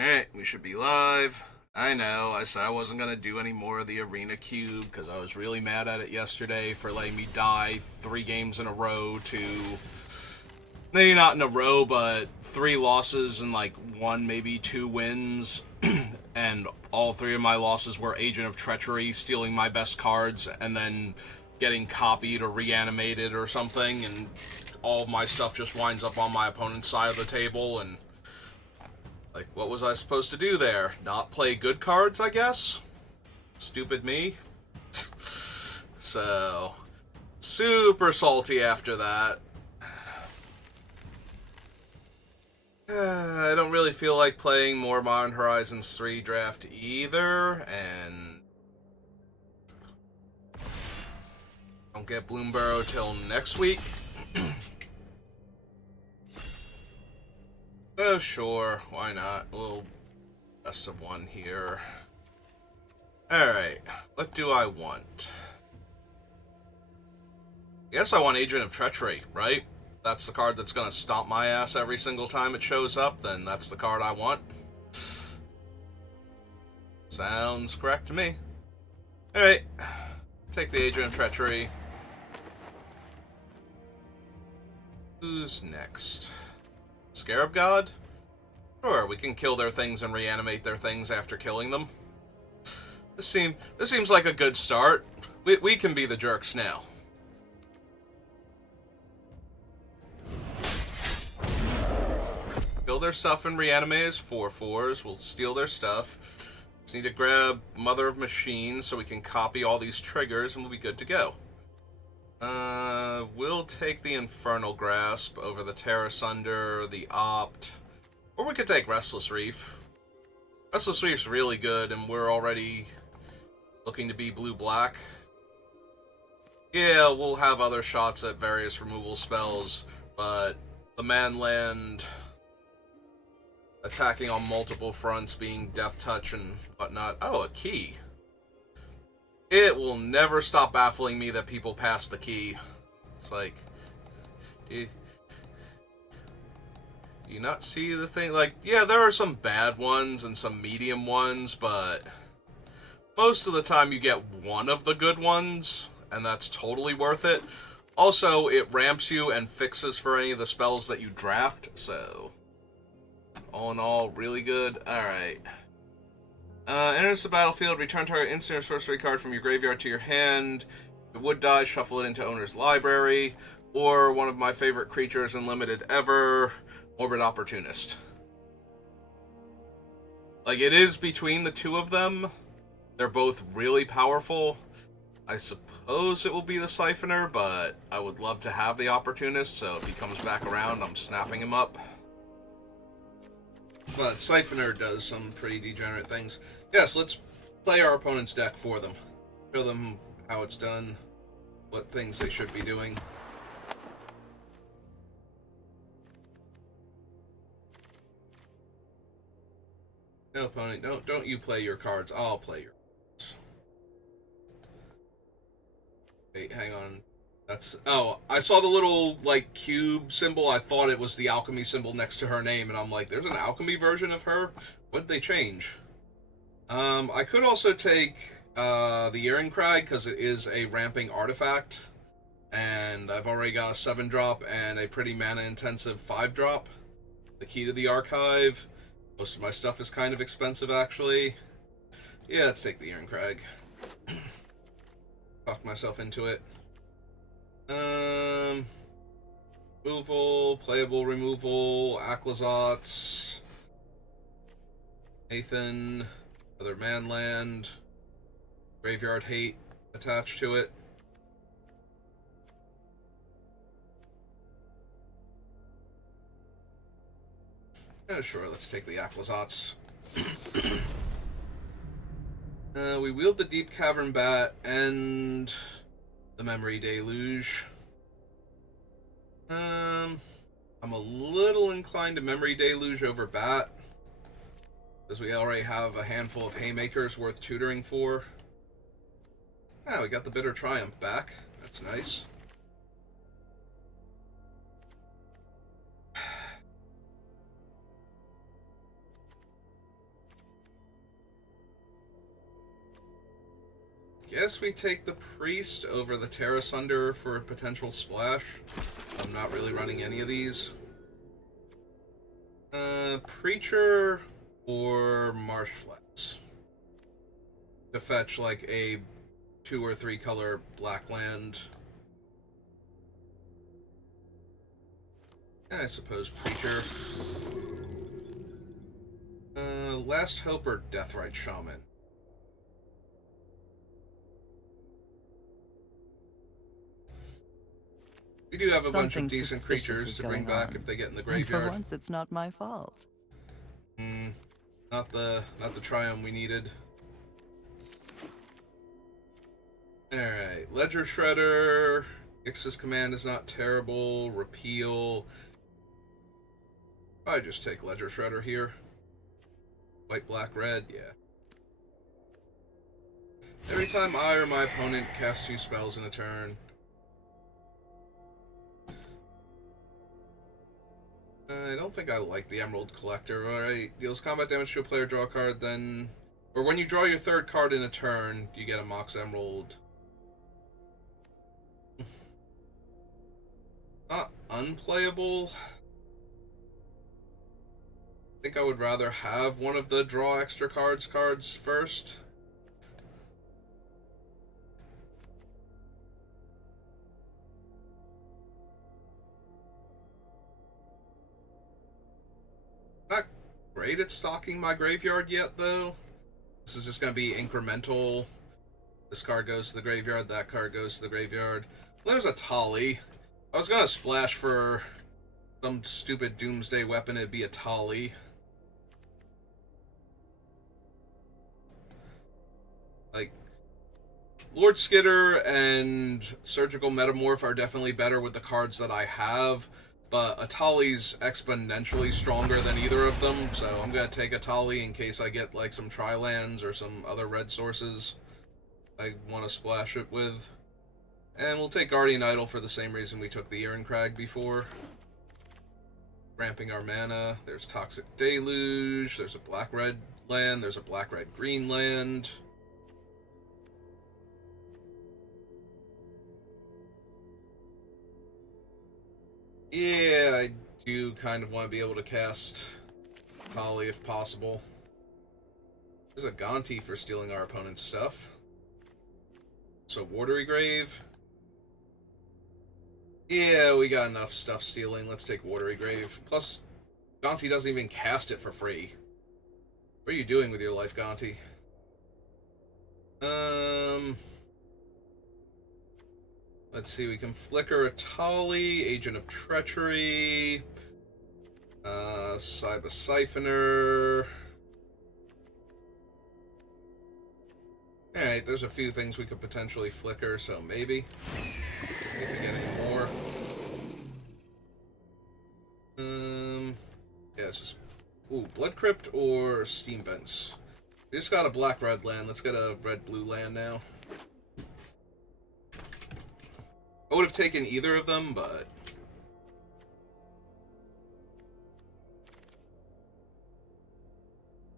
Alright, we should be live. I know, I said I wasn't going to do any more of the Arena Cube because I was really mad at it yesterday for letting me die 3 games in a row to. Maybe not in a row, but 3 losses and like 1, maybe 2 wins. And all 3 of my losses were Agent of Treachery stealing my best cards and then getting copied or reanimated or something, and all of my stuff just winds up on my opponent's side of the table, and like, what was I supposed to do there? Not play good cards, I guess? Stupid me. So, super salty after that. I don't really feel like playing more Modern Horizons 3 draft either, and don't get Bloomburrow till next week. Oh, sure, why not? A little best of one here. Alright, what do I want? I guess I want Agent of Treachery, right? That's the card that's gonna stomp my ass every single time it shows up, then that's the card I want. Sounds correct to me. Alright, take the Agent of Treachery. Who's next? Scarab God? Sure, we can kill their things and reanimate their things after killing them. This seems like a good start. We can be the jerks now. Kill their stuff and reanimate as 4/4s. We'll steal their stuff. Just need to grab Mother of Machines so we can copy all these triggers and we'll be good to go. We'll take the Infernal Grasp over the Terra Sunder, the Opt, or we could take Restless Reef. Restless Reef's really good, and we're already looking to be blue-black. Yeah, we'll have other shots at various removal spells, but the Manland attacking on multiple fronts, being Death Touch and whatnot. Oh, a key. It will never stop baffling me that people pass the key. It's like, do you not see the thing? Like, yeah, there are some bad ones and some medium ones, but most of the time you get one of the good ones, and that's totally worth it. Also, it ramps you and fixes for any of the spells that you draft, so all in all, really good. Alright. Enters the battlefield, return target instant or sorcery card from your graveyard to your hand. If it would die, shuffle it into owner's library. Or one of my favorite creatures in limited ever, Morbid Opportunist. Like, it is between the two of them. They're both really powerful. I suppose it will be the Siphoner, but I would love to have the Opportunist, so if he comes back around, I'm snapping him up. But Siphoner does some pretty degenerate things. Yes, let's play our opponent's deck for them. Show them how it's done, what things they should be doing. No, opponent, don't you play your cards. I'll play your cards. Wait, hang on. Oh, I saw the little, like, cube symbol. I thought it was the alchemy symbol next to her name, and I'm like, there's an alchemy version of her? What did they change? I could also take, the Ehrencrag, because it is a ramping artifact, and I've already got a 7-drop and a pretty mana-intensive 5-drop. The Key to the Archive. Most of my stuff is kind of expensive, actually. Yeah, let's take the Ehrencrag. Talked myself into it. Removal, playable removal, Aclazotz, Nathan, other Manland, Graveyard Hate attached to it. Oh, sure, let's take the Aclazotz. We wield the Deep Cavern Bat and the Memory Deluge. I'm a little inclined to Memory Deluge over Bat, because we already have a handful of Haymakers worth tutoring for. Ah, we got the Bitter Triumph back. That's nice. guess we take the Priest over the Terra Sunder for a potential splash. I'm not really running any of these. Preacher or Marsh Flats to fetch like a 2 or 3 color black land. I suppose Preacher. Last Hope or Deathrite Shaman. We do have a bunch of decent creatures to bring back if they get in the graveyard. And for once, it's not my fault. Not the Triumph we needed. Alright, Ledger Shredder. Ix's command is not terrible. Repeal. I just take Ledger Shredder here. White, black, red, yeah. Every time I or my opponent cast 2 spells in a turn. I don't think I like the Emerald Collector. Alright, deals combat damage to a player, draw a card, then... Or when you draw your 3rd card in a turn, you get a Mox Emerald. Not unplayable. I think I would rather have one of the draw extra cards first. Not great at stocking my graveyard yet, though. This is just going to be incremental. This card goes to the graveyard, that card goes to the graveyard. There's a Tali. I was going to splash for some stupid doomsday weapon, it'd be a Tali. Like, Lord Skitter and Surgical Metamorph are definitely better with the cards that I have, but Atali's exponentially stronger than either of them, so I'm going to take Atali in case I get like some Tri-lands or some other red sources I want to splash it with. And we'll take Guardian Idol for the same reason we took the Irencrag before. Ramping our mana. There's Toxic Deluge, there's a black-red land, there's a black-red-green land. Yeah, I do kind of want to be able to cast Tali if possible. There's a Gonti for stealing our opponent's stuff. So, Watery Grave. Yeah, we got enough stuff stealing. Let's take Watery Grave. Plus, Gonti doesn't even cast it for free. What are you doing with your life, Gonti? Let's see, we can flicker a Tali, Agent of Treachery, Cyber Siphoner. Alright, there's a few things we could potentially flicker, so maybe. If we get any more. Yeah, it's just... Ooh, Blood Crypt or Steam Vents? We just got a black-red land. Let's get a red-blue land now. I would have taken either of them, but...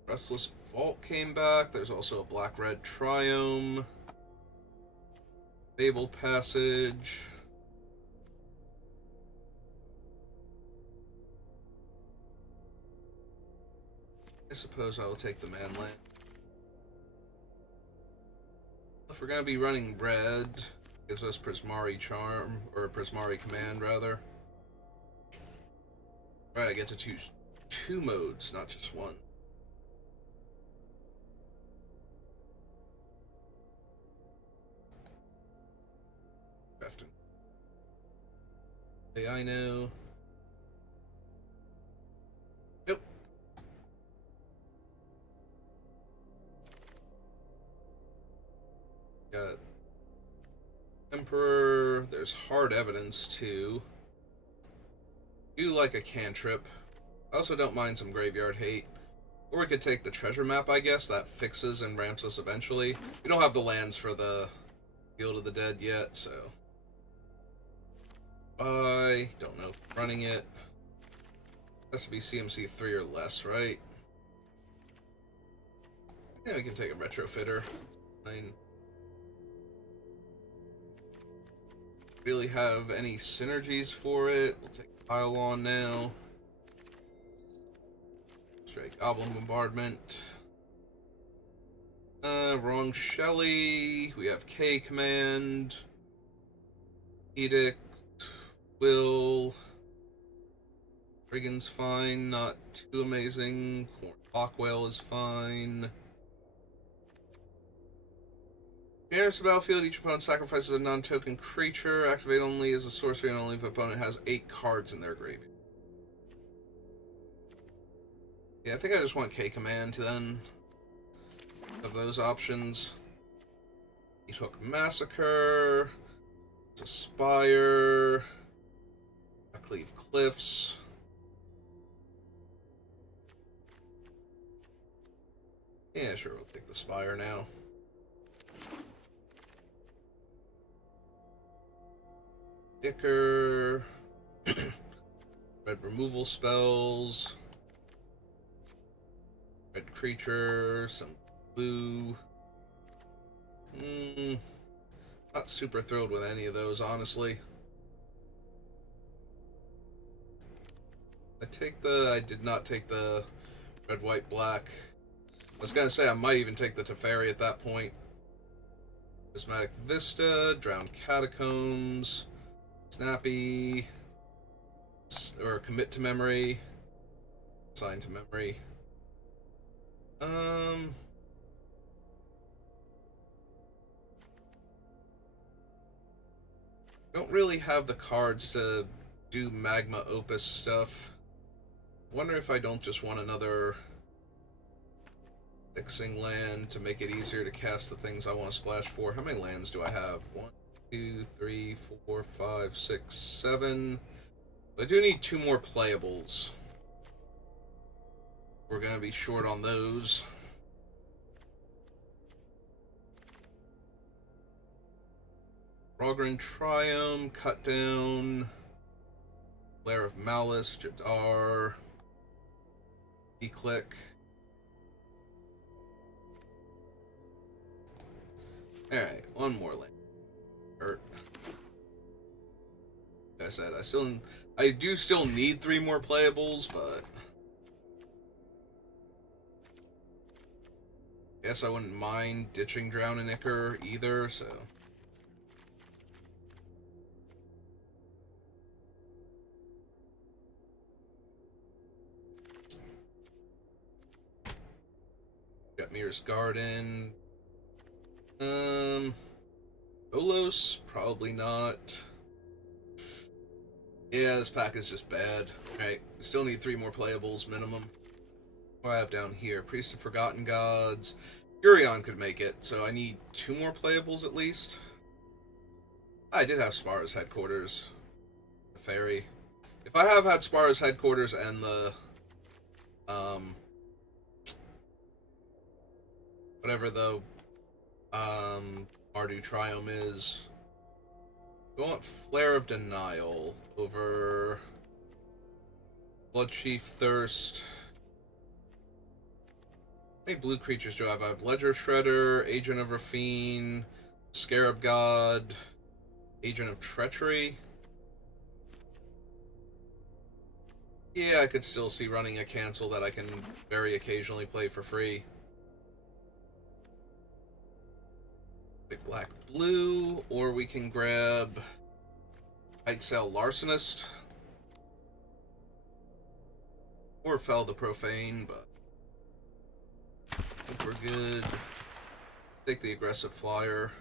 Restless Vault came back. There's also a black-red Triome. Fabled Passage. I suppose I will take the man land. If we're going to be running red, gives us Prismari Charm, or Prismari Command, rather. Alright, I get to choose 2 modes, not just 1. Drafting. Hey, I know. Yep. Got Emperor. There's hard evidence too. Do like a cantrip. I also don't mind some graveyard hate. Or we could take the treasure map, I guess. That fixes and ramps us eventually. We don't have the lands for the Field of the Dead yet, so... I don't know if running it. Has to be CMC 3 or less, right? Yeah, we can take a retrofitter. Fine. really have any synergies for it. We'll take Pile On now. Straight Goblin Bombardment. Wrong Shelly. We have K Command. Edict. Will. Brigand's fine, not too amazing. Lockwell is fine. Enters the battlefield, each opponent sacrifices a non-token creature. Activate only as a sorcery and only if the opponent has 8 cards in their graveyard. Yeah, I think I just want K-Command then. Of those options. Hook Massacre. Aspire. Cleave Cliffs. Yeah, sure, we'll take the Spire now. Icker. Red removal spells. Red creature, some blue. Not super thrilled with any of those, honestly. I did not take the red, white, black. I was gonna say I might even take the Teferi at that point. Prismatic Vista, Drowned Catacombs, Snappy, or Commit to Memory, Assign to Memory. Don't really have the cards to do Magma Opus stuff. Wonder if I don't just want another fixing land to make it easier to cast the things I want to splash for. How many lands do I have? 1, 2, 3, 4, 5, 6, 7. I do need 2 more playables. We're going to be short on those. Rogran Triumph, Cut Down, Lair of Malice, Jadar, E-Click. Alright, one more land. Like I said, I do still need 3 more playables, but I guess I wouldn't mind ditching Drown and Icker either, so. Mirror's Garden. Olos? Probably not. Yeah, this pack is just bad. Alright, still need 3 more playables minimum. What do I have down here? Priest of Forgotten Gods. Furion could make it, so I need 2 more playables at least. I did have Spara's Headquarters. The Fairy. If I have had Spara's Headquarters and the whatever the Ardu Triumph is, I want Flare of Denial over Bloodchief Thirst. How many blue creatures do I have? I have Ledger Shredder, Agent of Rafine, Scarab God, Agent of Treachery. Yeah, I could still see running a cancel that I can very occasionally play for free. Like black blue, or we can grab Sightsail Larcenist. Or Fell the Profane, but I think we're good. Take the aggressive flyer.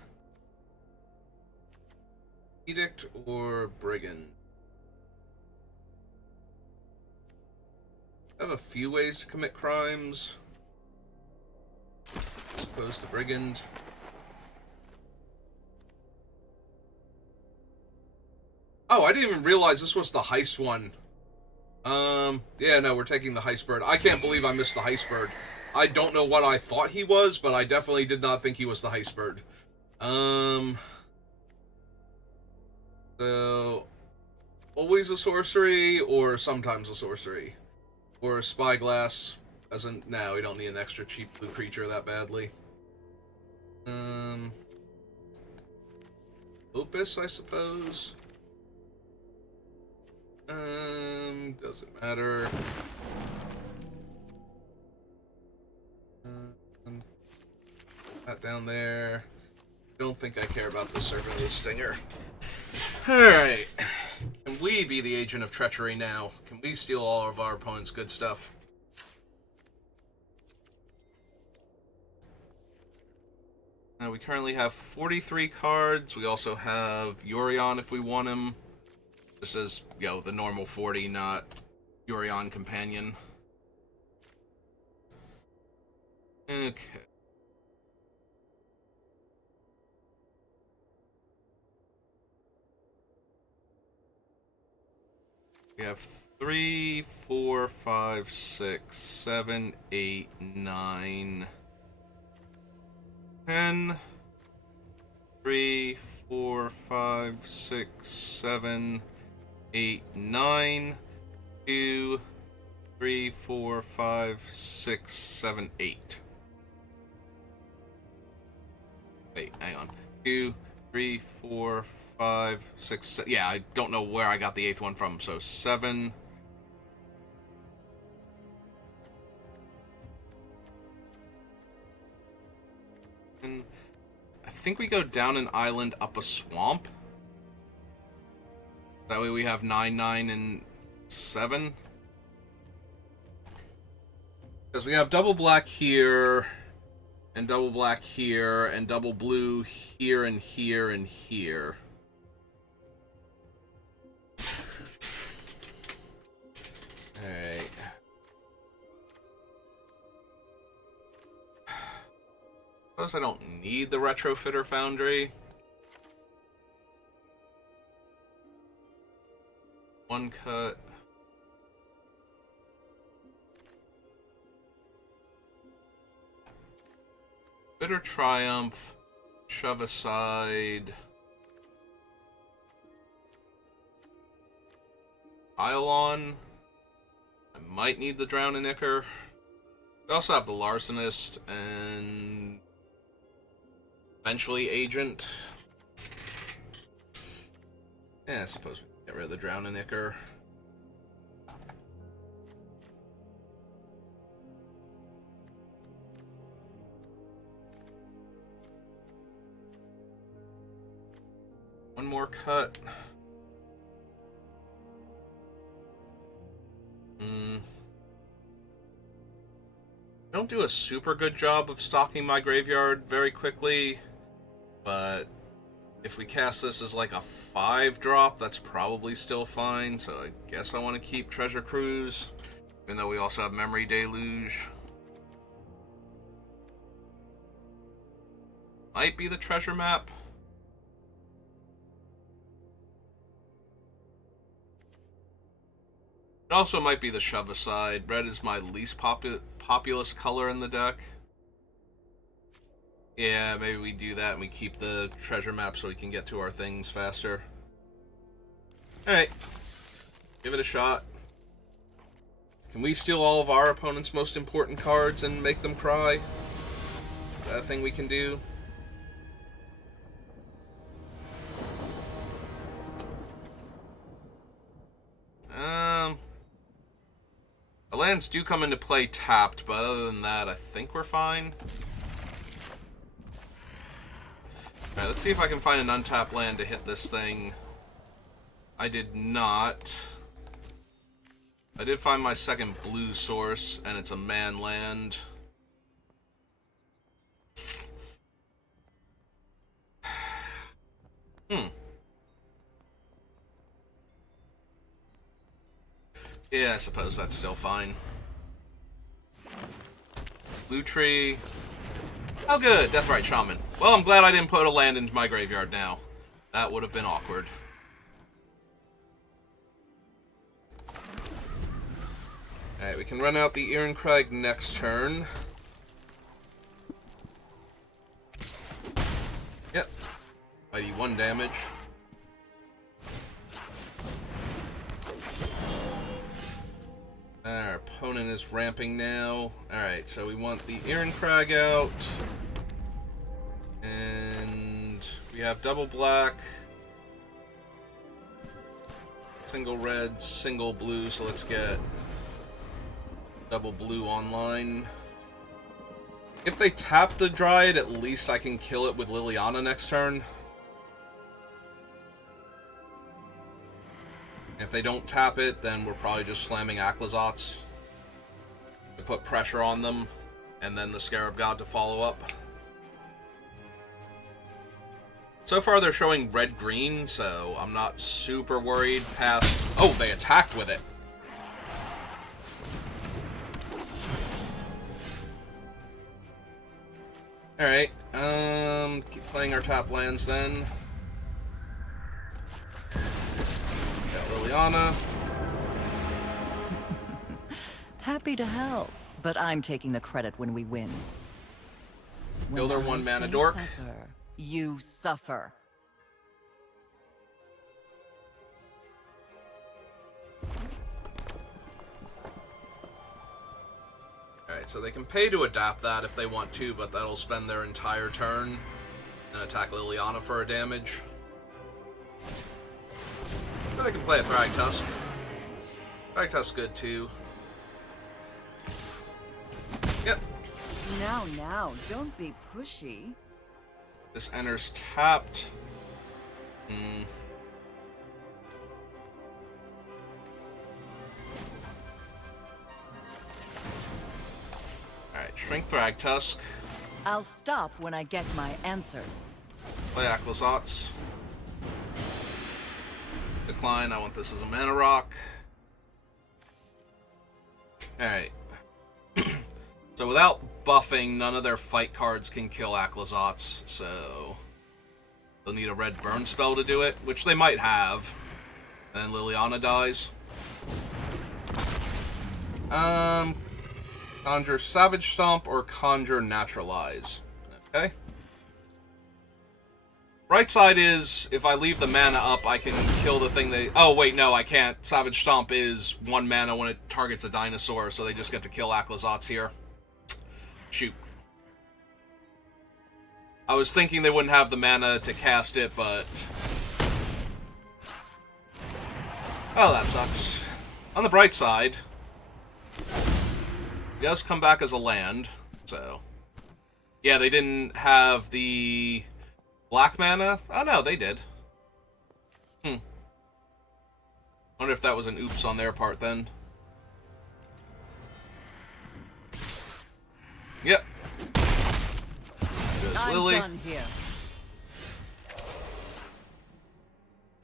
Edict or Brigand. I have a few ways to commit crimes. I suppose the Brigand. Oh, I didn't even realize this was the heist one. Yeah, no, we're taking the heist bird. I can't believe I missed the heist bird. I don't know what I thought he was, but I definitely did not think he was the heist bird. So, always a sorcery, or sometimes a sorcery? Or a Spyglass, as in, no, we don't need an extra cheap blue creature that badly. Opus, I suppose. Doesn't matter. That down there. Don't think I care about the Servant of the Stinger. Alright. Can we be the agent of treachery now? Can we steal all of our opponent's good stuff? Now, we currently have 43 cards. We also have Yorion if we want him. This is, you know, the normal 40, not Yorion Companion. Okay. We have 3, 4, 5, 6, 7, 8, 9, 10. 3, 4, 5, 6, 7, 8, 9. 2, 3, 4, 5, 6, 7, 8. Wait, hang on. 2, 3, 4, 5, 6, 7. Yeah, I don't know where I got the 8th one from. So 7. And I think we go down an island, up a swamp. That way we have 9, 9, and 7. Because we have double black here, and double black here, and double blue here, and here, and here. Alright. Suppose I don't need the Retrofitter Foundry. One cut. Bitter Triumph. Shove aside. Pylon. I might need the Drowning Ichor. We also have the Larcenist and eventually Agent. Yeah, I suppose we can get rid of the Drowning Ichor. One more cut. I don't do a super good job of stocking my graveyard very quickly, but if we cast this as like a 5-drop, that's probably still fine, so I guess I want to keep Treasure Cruise, even though we also have Memory Deluge. Might be the treasure map. It also might be the Shove Aside. Red is my least populous color in the deck. Yeah, maybe we do that and we keep the treasure map so we can get to our things faster. Alright. Give it a shot. Can we steal all of our opponent's most important cards and make them cry? Is that a thing we can do? The lands do come into play tapped, but other than that, I think we're fine. Alright, let's see if I can find an untapped land to hit this thing. I did not. I did find my second blue source, and it's a man land. Yeah, I suppose that's still fine. Blue tree. Oh good, Deathrite Shaman. Well, I'm glad I didn't put a land into my graveyard now. That would have been awkward. Alright, we can run out the Ehrencrag next turn. Yep. Mighty 1 damage. Our opponent is ramping now. Alright, so we want the Ehrencrag out. And we You have double black, single red, single blue, so let's get double blue online. If they tap the Dryad, at least I can kill it with Liliana next turn. If they don't tap it, then we're probably just slamming Aclazotz to put pressure on them, and then the Scarab God to follow up. So far they're showing red-green, so I'm not super worried past... Oh, they attacked with it. Alright, keep playing our top lands then. Got Liliana. Happy to help, but I'm taking the credit when we win. Kill their one mana dork. Suffer, you suffer. Alright, so they can pay to adapt that if they want to, but that'll spend their entire turn and attack Liliana for a damage. Or they can play a Thragtusk. Thragtusk's good too. Yep. Now, don't be pushy. This enters tapped. Alright, Shrink Thragtusk. I'll stop when I get my answers. Play Aclazotz. Decline, I want this as a mana rock. Alright. So without buffing, none of their fight cards can kill Aclazotz, so they'll need a red burn spell to do it, which they might have. And then Liliana dies. Conjure Savage Stomp or Conjure Naturalize. Okay. Right side is, if I leave the mana up, I can kill the thing they... Oh, wait, no, I can't. Savage Stomp is 1 mana when it targets a dinosaur, so they just get to kill Aclazotz here. Shoot. I was thinking they wouldn't have the mana to cast it, but... Oh, that sucks. On the bright side, it does come back as a land, so... Yeah, they didn't have the black mana? Oh, no, they did. Wonder if that was an oops on their part, then. Yep. Goes Lily. I'm done here.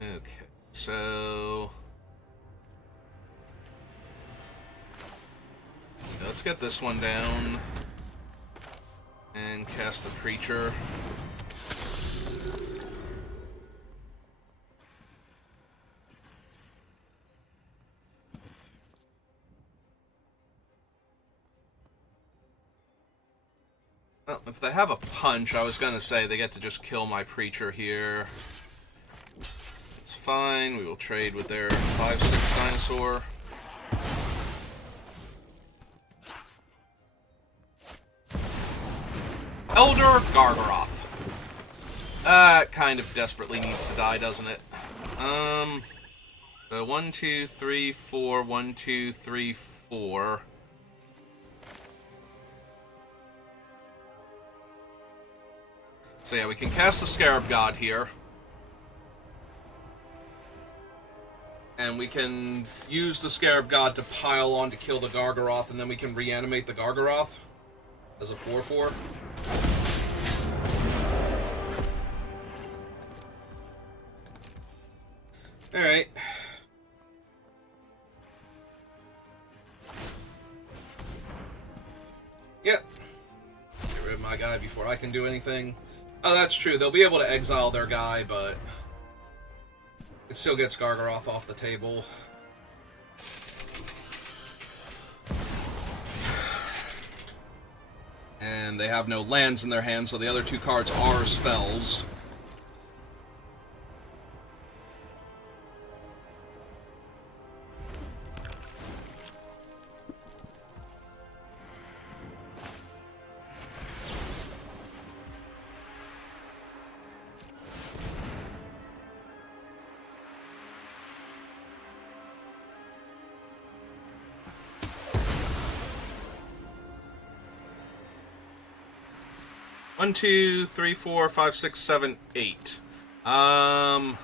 Okay, so... let's get this one down. And cast the Preacher. Well, if they have a punch, I was gonna say they get to just kill my Preacher here. It's fine, we will trade with their 5/6 dinosaur. Elder Gargaroth. That kind of desperately needs to die, doesn't it? So 1, 2, 3, 4, 1, 2, 3, 4. So yeah, we can cast the Scarab God here. And we can use the Scarab God to pile on to kill the Gargaroth, and then we can reanimate the Gargaroth as a 4/4. Alright. Yep. Get rid of my guy before I can do anything. Oh, that's true. They'll be able to exile their guy, but it still gets Gargaroth off the table. And they have no lands in their hand, so the other 2 cards are spells. 1, 2, 3, 4, 5, 6, 7, 8. I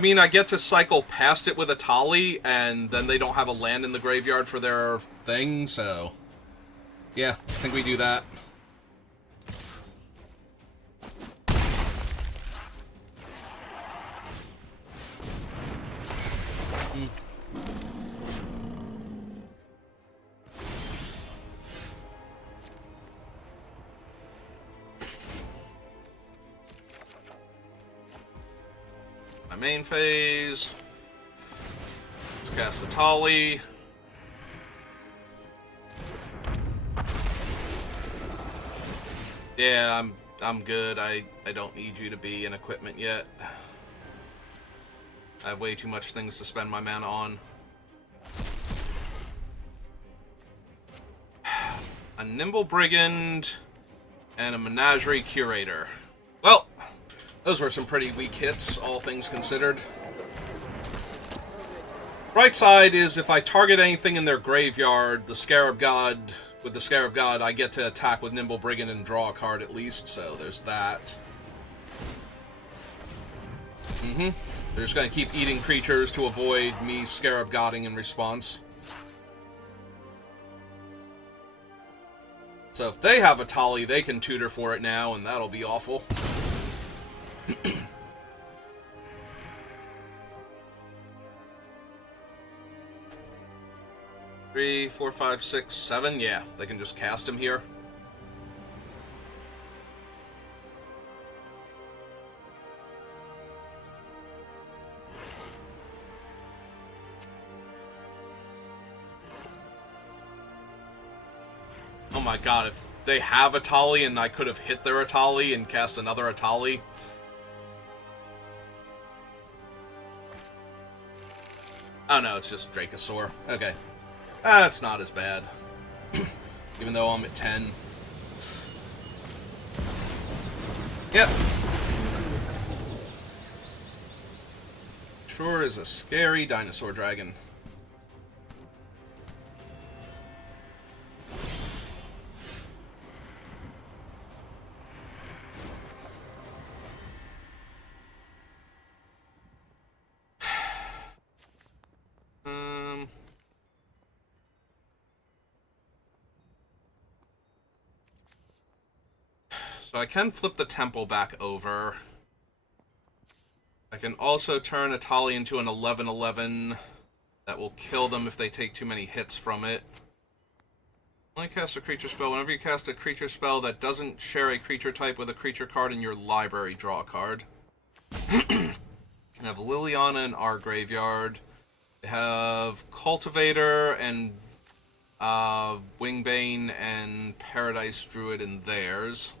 mean, I get to cycle past it with a Tali, and then they don't have a land in the graveyard for their thing, so... Yeah, I think we do that. My main phase. Let's cast a Tali. Yeah, I'm good. I don't need you to be in equipment yet. I have way too much things to spend my mana on. A Nimble Brigand and a Menagerie Curator. Well, those were some pretty weak hits, all things considered. Bright side is if I target anything in their graveyard, the Scarab God, with the Scarab God, I get to attack with Nimble Brigand and draw a card at least, so there's that. They're just going to keep eating creatures to avoid me Scarab Godding in response. So if they have a Tali, they can tutor for it now, and that'll be awful. 3, 4, 5, 6, 7. Yeah, they can just cast him here. Oh my god, if they have Atali and I could have hit their Atali and cast another Atali. Oh no, it's just Dracosaur. Okay. That's not as bad. Even though I'm at 10. Yep. Sure is a scary dinosaur dragon. So I can flip the temple back over. I can also turn Atali into an 11/11 that will kill them if they take too many hits from it. Only cast a creature spell. Whenever you cast a creature spell that doesn't share a creature type with a creature card in your library, draw a card. I have Liliana in our graveyard. I have Cultivator and Wingbane and Paradise Druid in theirs.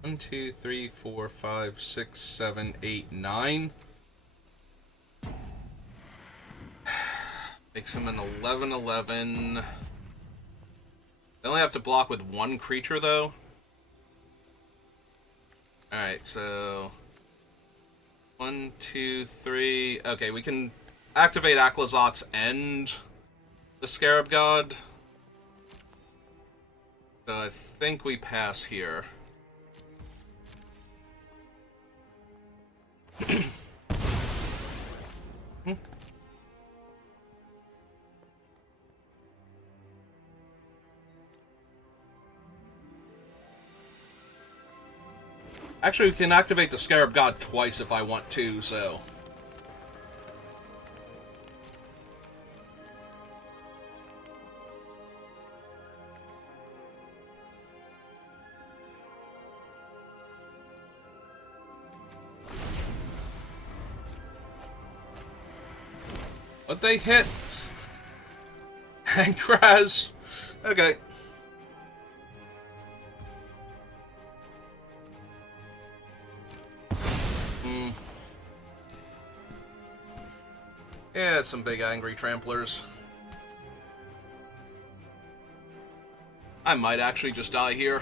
One, 2, 3, 4, 5, 6, 7, 8, 9. Makes him an 11/11. They only have to block with one creature, though. Alright, so... 1, 2, 3... Okay, we can activate Aclazot's and the Scarab God. So I think we pass here. Actually, we can activate the Scarab God twice if I want to, so... But they hit! And Kraz! Okay. Yeah, it's some big angry tramplers. I might actually just die here.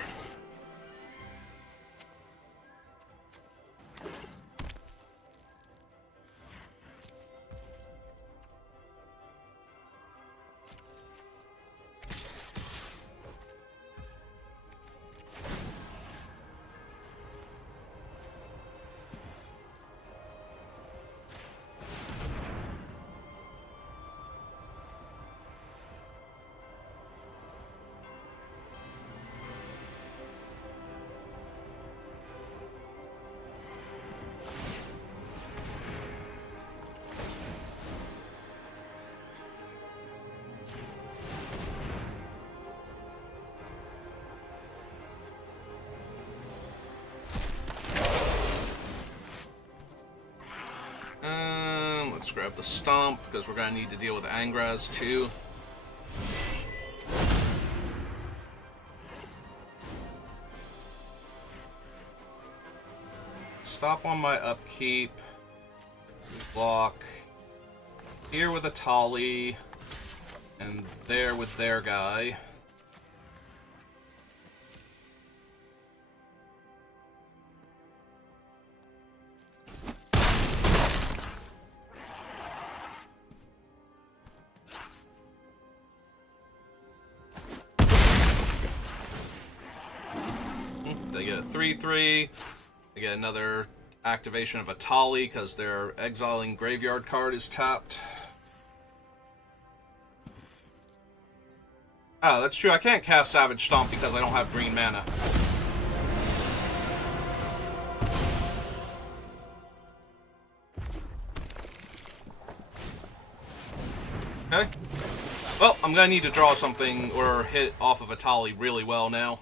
Let's grab the Stomp, because we're going to need to deal with Angraz, too. Stop on my upkeep. Block. Here with a Tali. And there with their guy. They get a 3/3. They get another activation of a Tali because their exiling graveyard card is tapped. Oh, that's true. I can't cast Savage Stomp because I don't have green mana. Okay. Well, I'm gonna need to draw something or hit off of a Tali really well now.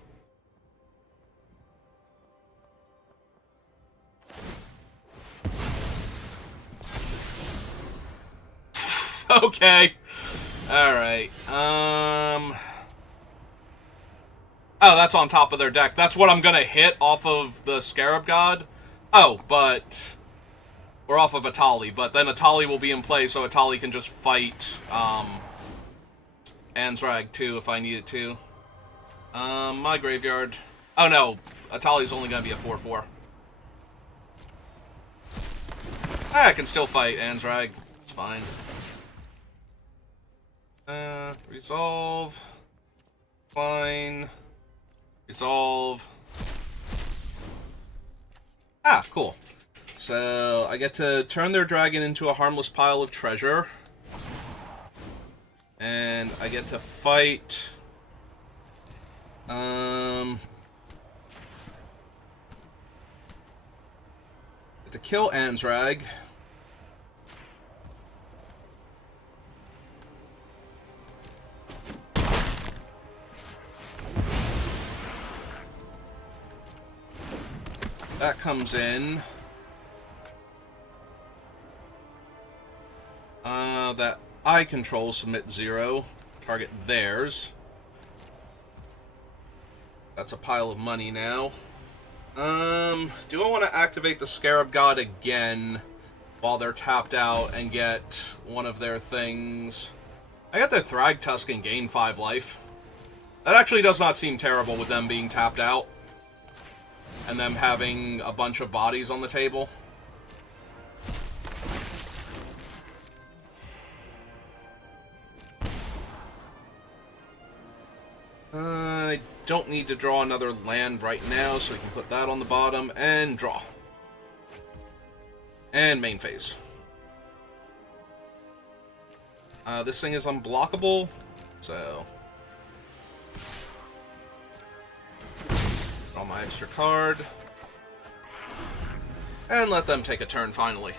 Okay. Alright. Oh, that's on top of their deck. That's what I'm gonna hit off of the Scarab God. Oh, but... Or off of Atali, but then Atali will be in play, so Atali can just fight, Anzrag, too, if I need it to. My graveyard... Oh, no. Atali's only gonna be a 4/4. I can still fight Anzrag. It's fine. Resolve. Fine. Resolve. Ah, cool. So, I get to turn their dragon into a harmless pile of treasure. And I get to fight... to kill Anzrag. That comes in. That I control submit 0. Target theirs. That's a pile of money now. Do I want to activate the Scarab God again while they're tapped out and get one of their things? I got their Thragtusk and gain 5 life. That actually does not seem terrible with them being tapped out. And them having a bunch of bodies on the table. I don't need to draw another land right now, so we can put that on the bottom and draw. And main phase. This thing is unblockable, so... Draw my extra card. And let them take a turn, finally.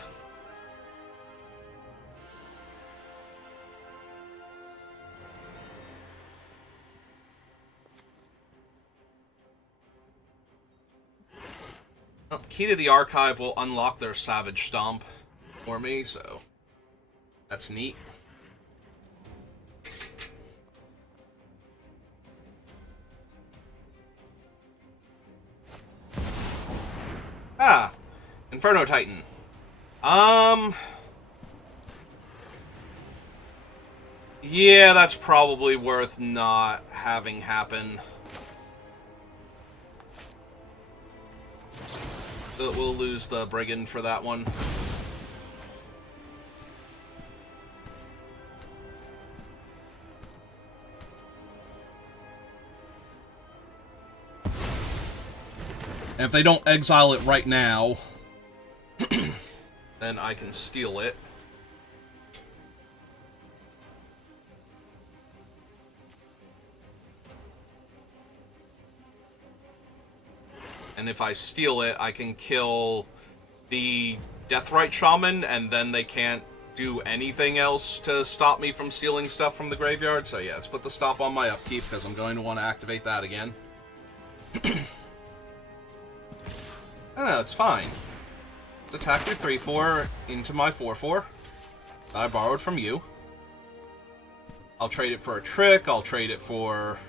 Oh, Key to the Archive will unlock their Savage Stomp for me, so that's neat. Ah, Inferno Titan. Yeah, that's probably worth not having happen. But we'll lose the Brigand for that one. And if they don't exile it right now, then I can steal it. And if I steal it, I can kill the Deathrite Shaman, and then they can't do anything else to stop me from stealing stuff from the graveyard. So yeah, let's put the stop on my upkeep, because I'm going to want to activate that again. I don't know, it's fine. Let's attack your 3/4 into my 4/4 that I borrowed from you. I'll trade it for a trick, I'll trade it for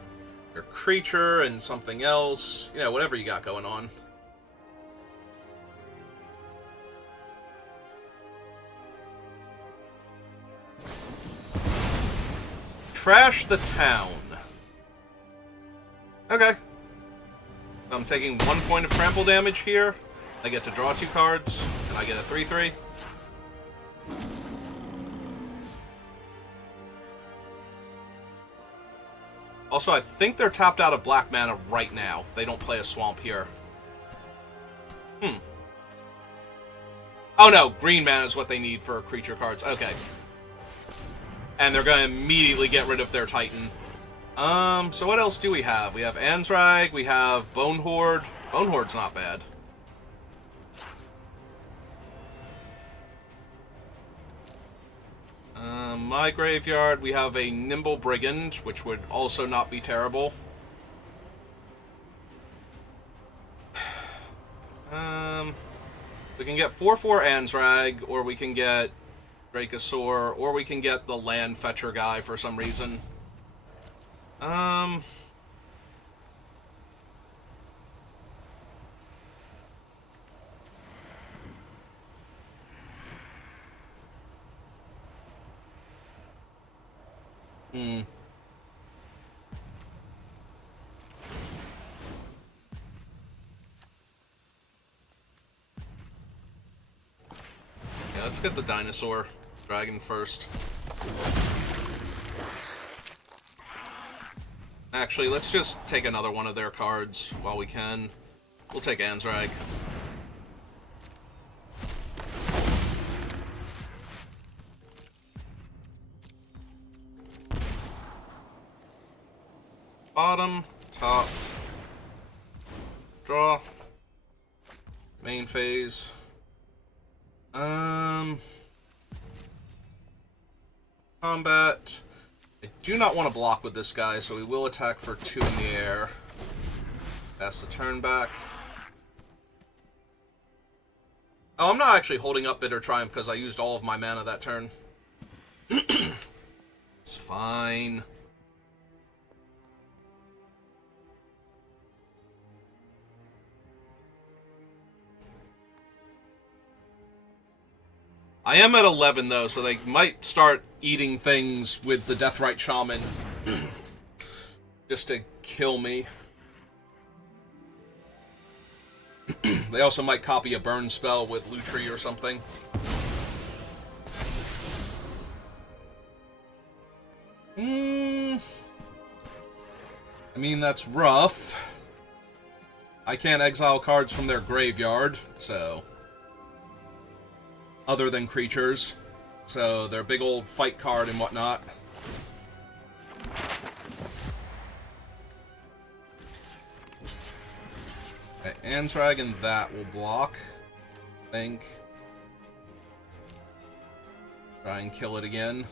your creature and something else. You know, whatever you got going on. Trash the town. Okay. I'm taking 1 point of trample damage here. I get to draw 2 cards, and I get a 3/3. Also, I think they're tapped out of black mana right now. They don't play a swamp here. Oh no, green mana is what they need for creature cards. Okay. And they're going to immediately get rid of their Titan. So what else do we have? We have Anzrag, we have Bonehorde. Bonehorde's not bad. My graveyard, we have a Nimble Brigand, which would also not be terrible. We can get 4/4 Anzrag, or we can get Dracosaur, or we can get the Land Fetcher guy for some reason. Yeah, let's get the Dinosaur Dragon first. Actually, let's just take another one of their cards while we can. We'll take Anzrag. Bottom, top, draw, main phase. Combat. I do not want to block with this guy, so we will attack for 2 in the air. Pass the turn back. Oh, I'm not actually holding up Bitter Triumph because I used all of my mana that turn. It's fine. I am at 11, though, so they might start eating things with the Deathrite Shaman just to kill me. They also might copy a burn spell with Lutri or something. I mean, that's rough. I can't exile cards from their graveyard, so... other than creatures. So, their big old fight card and whatnot. Okay, Anzrag and that will block. I think. Try and kill it again.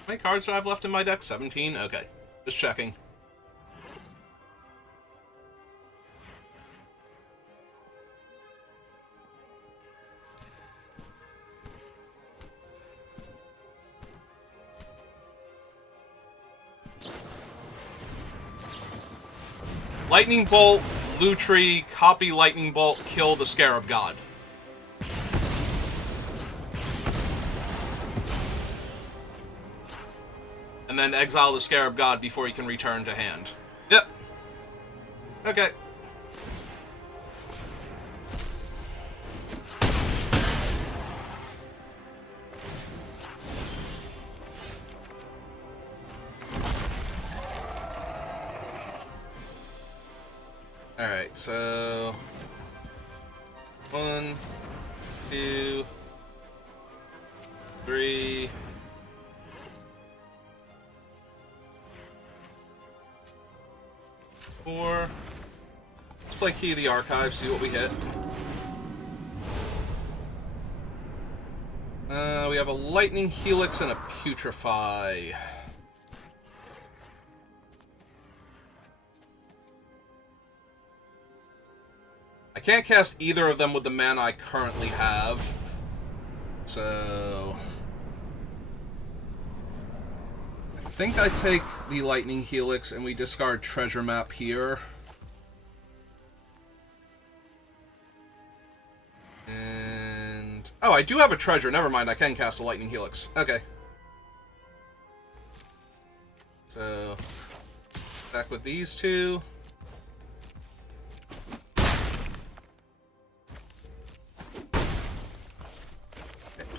How many cards do I have left in my deck? 17? Okay. Just checking. Lightning Bolt, Lutri, copy Lightning Bolt, kill the Scarab God. and then exile the Scarab God before he can return to hand. Yep. Okay. Alright, so 1, 2, 3. 4. Let's play Key of the Archive, see what we hit. We have a Lightning Helix and a Putrefy. I can't cast either of them with the mana I currently have. So I think I take the Lightning Helix and we discard Treasure Map here. And oh, I do have a treasure. Never mind, I can cast a Lightning Helix. Okay. So back with these two.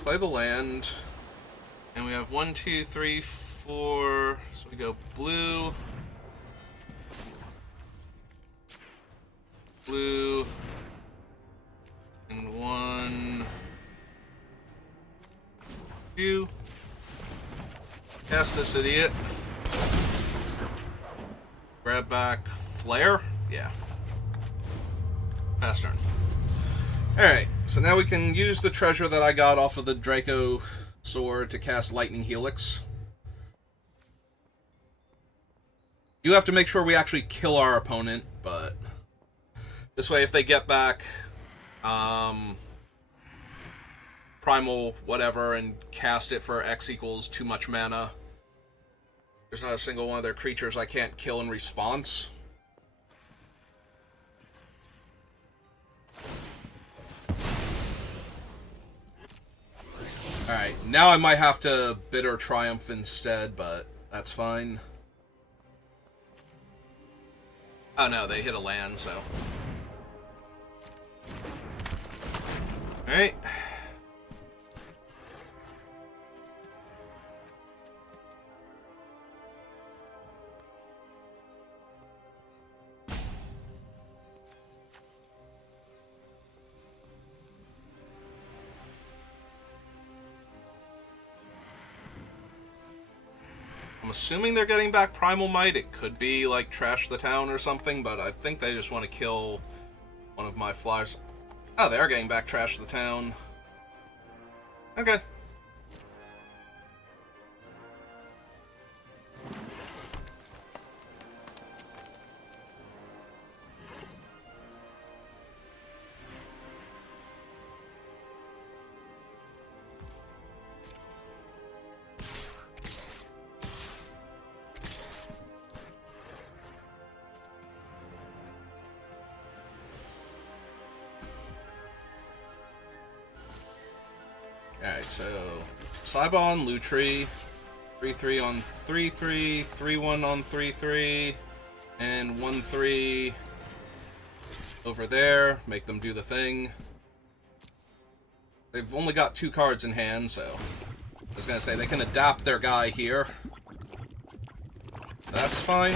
Play the land, and we have 1, 2, 3, 4. So we go blue, blue, and 1, 2. Cast this idiot. Grab back flare. Yeah. Pass turn. Alright, so now we can use the treasure that I got off of the Draco sword to cast Lightning Helix. You have to make sure we actually kill our opponent, but this way if they get back Primal whatever and cast it for X equals too much mana, there's not a single one of their creatures I can't kill in response. Alright, now I might have to Bitter Triumph instead, but that's fine. Oh no, they hit a land, so. Alright. I'm assuming they're getting back Primal Might. It could be like Trash the Town or something, but I think they just want to kill one of my flyers. Oh, they are getting back Trash the Town. Okay. Alright, so Saiba on Lutri, 3-3 on 3-3, 3-1 on 3-3, and 1-3 over there. Make them do the thing. They've only got 2 cards in hand, so I was gonna say they can adapt their guy here. That's fine.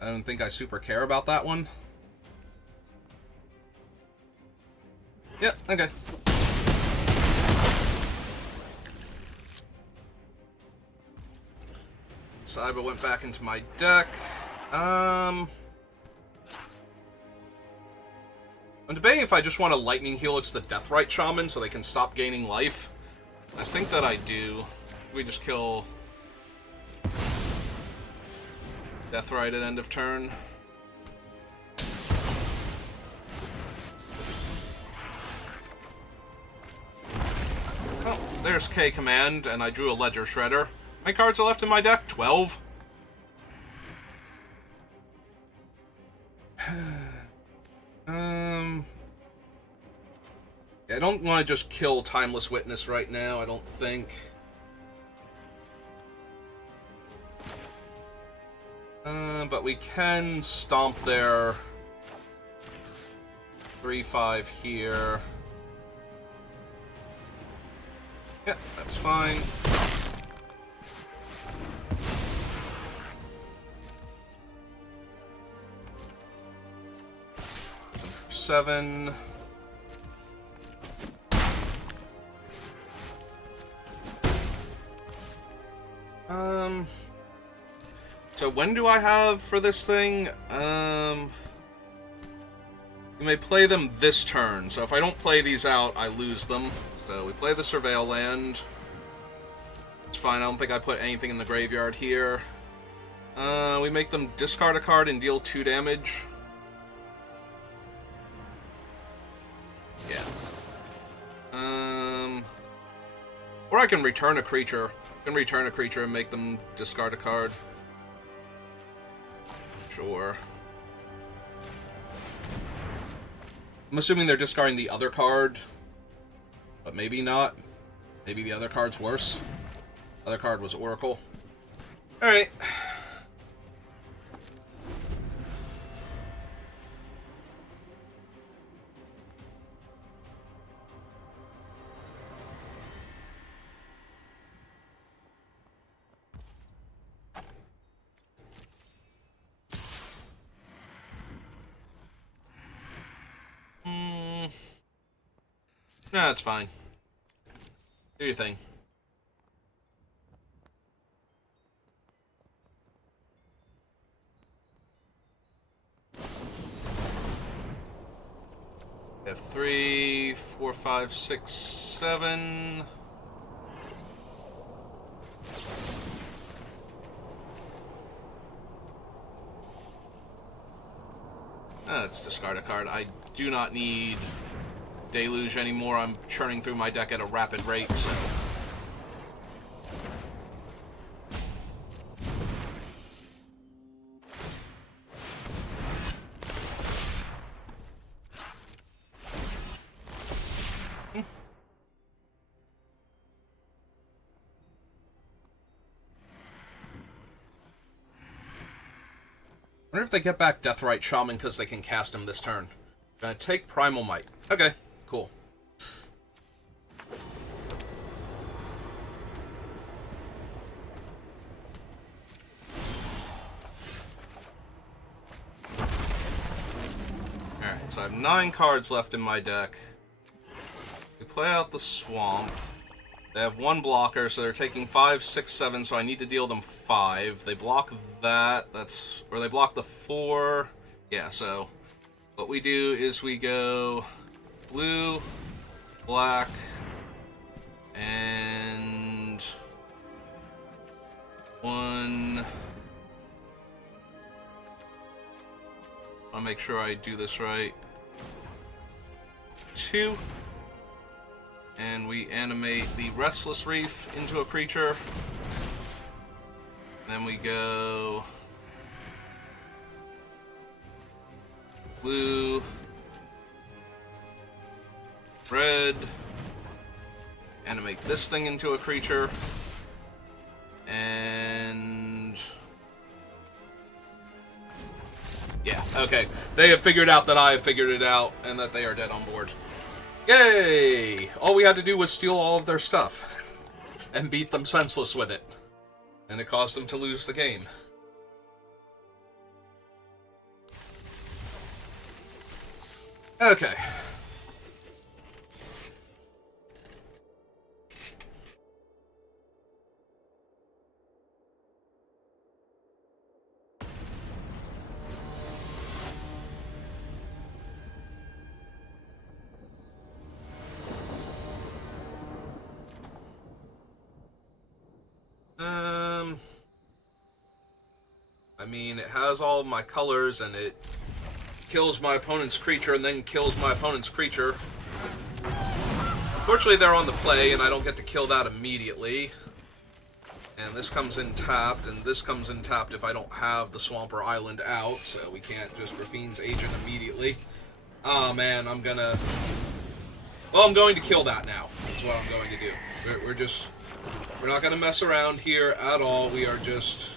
I don't think I super care about that one. Yep, okay. Saiba went back into my deck. I'm debating if I just want to Lightning Helix the Deathrite Shaman so they can stop gaining life. I think that I do. We just kill Deathrite at end of turn. Oh, there's K Command, and I drew a Ledger Shredder. How many cards are left in my deck? 12? I don't want to just kill Timeless Witness right now, I don't think. But we can stomp their 3-5 here. Yeah, that's fine. Seven. So when do I have for this thing? You may play them this turn. So if I don't play these out, I lose them. So we play the Surveil land. It's fine. I don't think I put anything in the graveyard here. We make them discard a card and deal 2 damage. Yeah. Or I can return a creature. I can return a creature and make them discard a card. Sure. I'm assuming they're discarding the other card. But maybe not. Maybe the other card's worse. Other card was Oracle. Alright. No, it's fine. Do your thing. We have 3, 4, 5, 6, 7. Let's discard a card. I do not need Deluge anymore. I'm churning through my deck at a rapid rate, so... I wonder if they get back Deathrite Shaman because they can cast him this turn. Gonna take Primal Might. Okay, cool. Alright, so I have 9 cards left in my deck. We play out the Swamp. They have 1 blocker, so they're taking 5, 6, 7, so I need to deal them 5. They block that, or they block the 4. Yeah, so what we do is we go blue, black, and 1. I'll make sure I do this right. 2. And we animate the Restless Reef into a creature. Then we go blue, red, animate this thing into a creature, and yeah, okay. They have figured out that I have figured it out, and that they are dead on board. Yay! All we had to do was steal all of their stuff and beat them senseless with it. And it caused them to lose the game. Okay. I mean, it has all of my colors, and it kills my opponent's creature, and then kills my opponent's creature. Unfortunately, they're on the play, and I don't get to kill that immediately. And this comes in tapped, and this comes in tapped if I don't have the Swamp or Island out, so we can't just Rafine's Agent immediately. Oh man, I'm gonna... Well, I'm going to kill that now. That's what I'm going to do. We're not gonna mess around here at all. We are just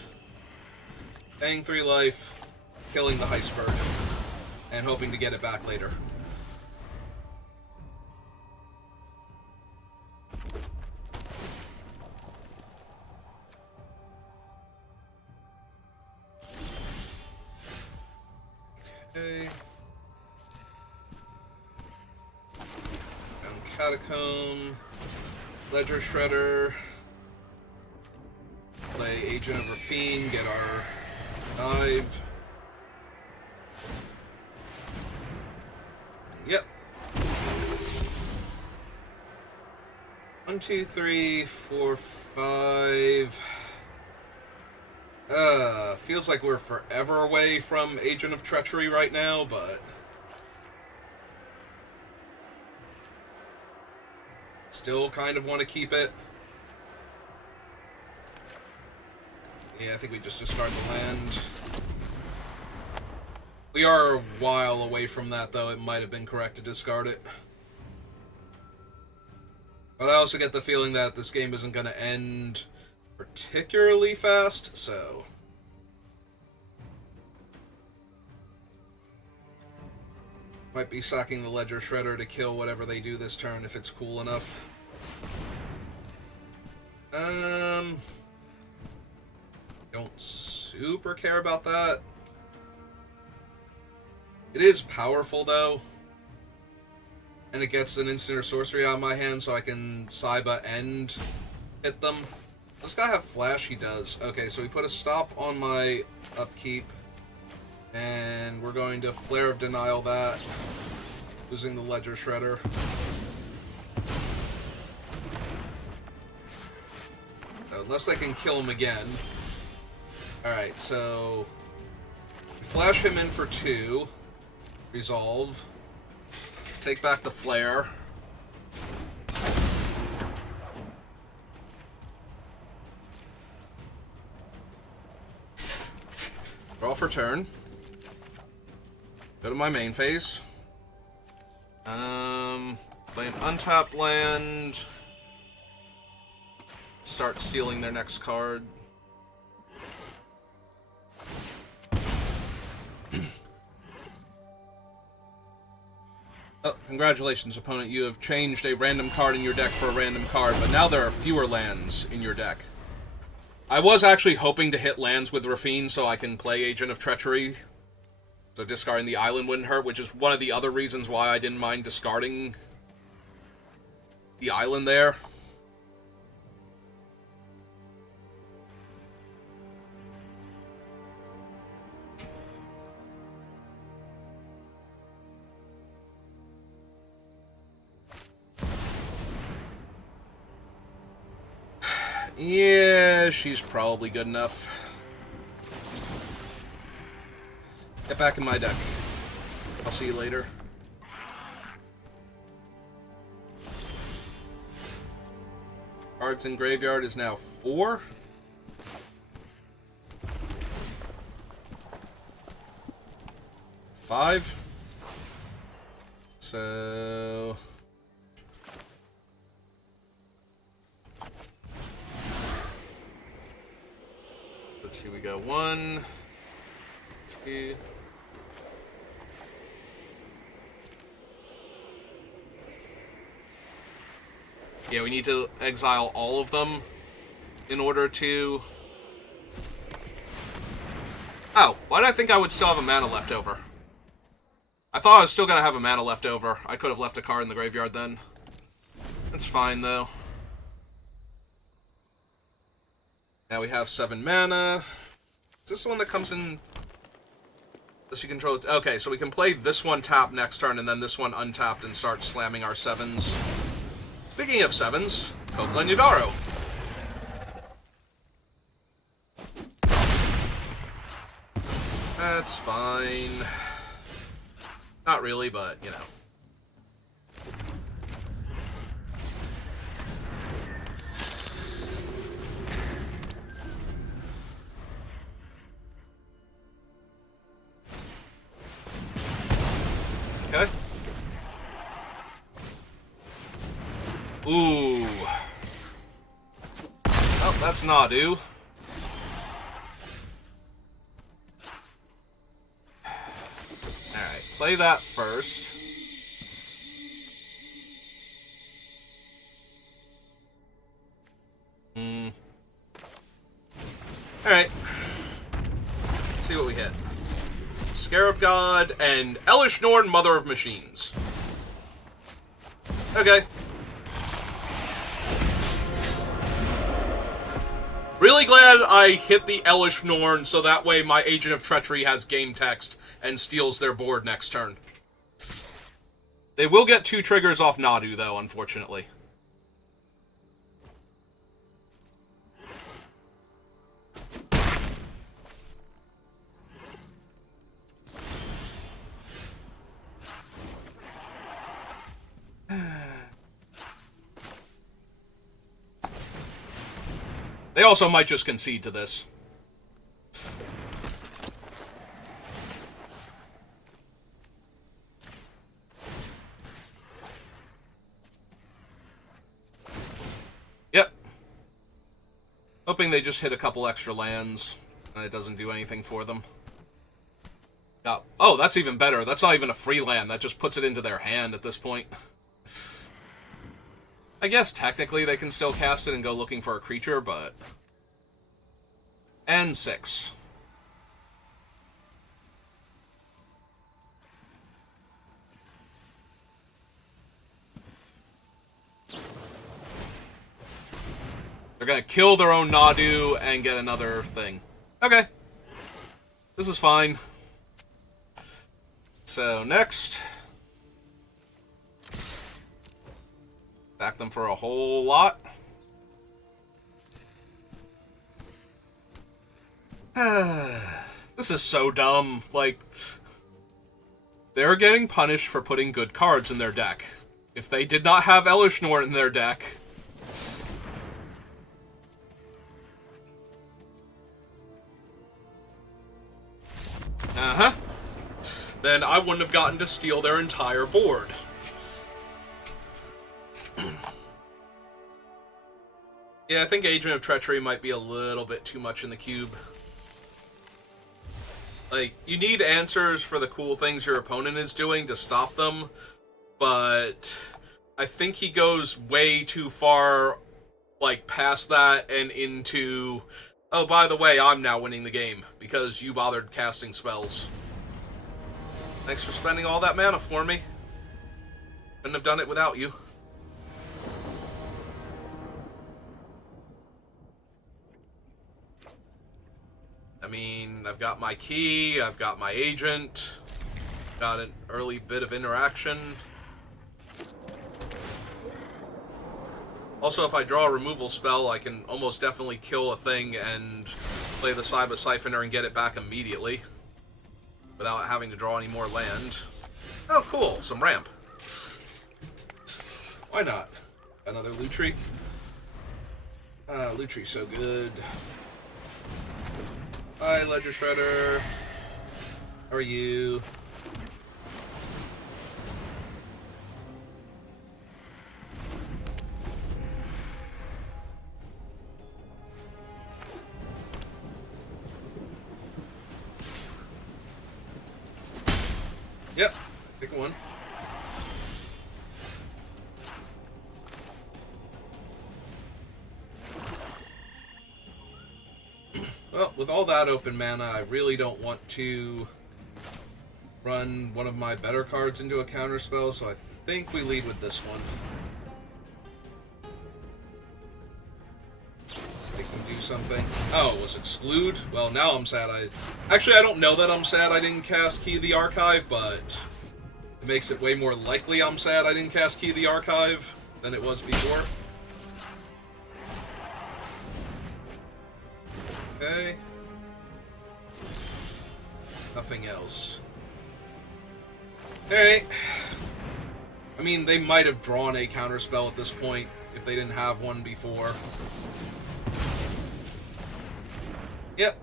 Paying 3 life, killing the Heist Bird, and hoping to get it back later. Okay. Down Catacomb, Ledger Shredder, play Agent of Rafine, get our dive. Yep. 1, 2, 3, 4, 5. Feels like we're forever away from Agent of Treachery right now, but still kind of want to keep it. Yeah, I think we just discard the land. We are a while away from that, though. It might have been correct to discard it. But I also get the feeling that this game isn't going to end particularly fast, so might be sacking the Ledger Shredder to kill whatever they do this turn if it's cool enough. Don't super care about that. It is powerful, though. And it gets an instant or sorcery out of my hand, so I can Saiba and hit them. Does this guy have flash? He does. Okay, so we put a stop on my upkeep. And we're going to Flare of Denial that. Losing the Ledger Shredder. So, unless I can kill him again. Alright, so flash him in for 2. Resolve. Take back the flare. Draw for turn. Go to my main phase. Play an untapped land. Start stealing their next card. Oh, congratulations, opponent. You have changed a random card in your deck for a random card, but now there are fewer lands in your deck. I was actually hoping to hit lands with Rafine so I can play Agent of Treachery. So discarding the island wouldn't hurt, which is one of the other reasons why I didn't mind discarding the island there. Yeah, she's probably good enough. Get back in my deck. I'll see you later. Cards in graveyard is now 4. Five. So let's see, we got 1, 2. Yeah, we need to exile all of them in order to... Oh, why did I think I would still have a mana left over? I thought I was still going to have a mana left over. I could have left a card in the graveyard then. That's fine, though. Now we have 7 mana. Is this the one that comes in... Does she control... Okay, so we can play this one tapped next turn, and then this one untapped and start slamming our 7s. Speaking of 7s, Copeland Yudaro. That's fine. Not really, but, you know. Okay. Ooh. Oh, that's Nadu. play that first. Alright. See what we hit. Scarab God and Elish Norn, Mother of Machines. Okay. Really glad I hit the Elish Norn so that way my Agent of Treachery has game text and steals their board next turn. They will get 2 triggers off Nadu, though, unfortunately. They also might just concede to this. Yep. Hoping they just hit a couple extra lands, and it doesn't do anything for them. Oh, that's even better. That's not even a free land. That just puts it into their hand at this point. I guess technically they can still cast it and go looking for a creature, but... And 6. They're gonna kill their own Nadu and get another thing. Okay. This is fine. So, next... Back them for a whole lot. This is so dumb. Like, they're getting punished for putting good cards in their deck. If they did not have Elish Norn in their deck... Then I wouldn't have gotten to steal their entire board. Yeah, I think Agent of Treachery might be a little bit too much in the cube. Like, you need answers for the cool things your opponent is doing to stop them, but I think he goes way too far, like, past that and into, oh, by the way, I'm now winning the game, because you bothered casting spells. Thanks for spending all that mana for me. Couldn't have done it without you. I mean, I've got my key, I've got my agent, got an early bit of interaction. Also, if I draw a removal spell, I can almost definitely kill a thing and play the Cyber Siphoner and get it back immediately, without having to draw any more land. Oh, cool, some ramp. Why not? Another Lutri. Lutri's so good. Hi, Ledger Shredder. How are you? Yep, pick one. Well, with all that open mana, I really don't want to run one of my better cards into a counterspell, so I think we lead with this one. They can do something. Oh, it was Exclude? Well, now I'm sad Actually, I don't know that I'm sad I didn't cast Key of the Archive, but it makes it way more likely I'm sad I didn't cast Key of the Archive than it was before. Okay. Nothing else. Alright. I mean, they might have drawn a counterspell at this point if they didn't have one before. Yep.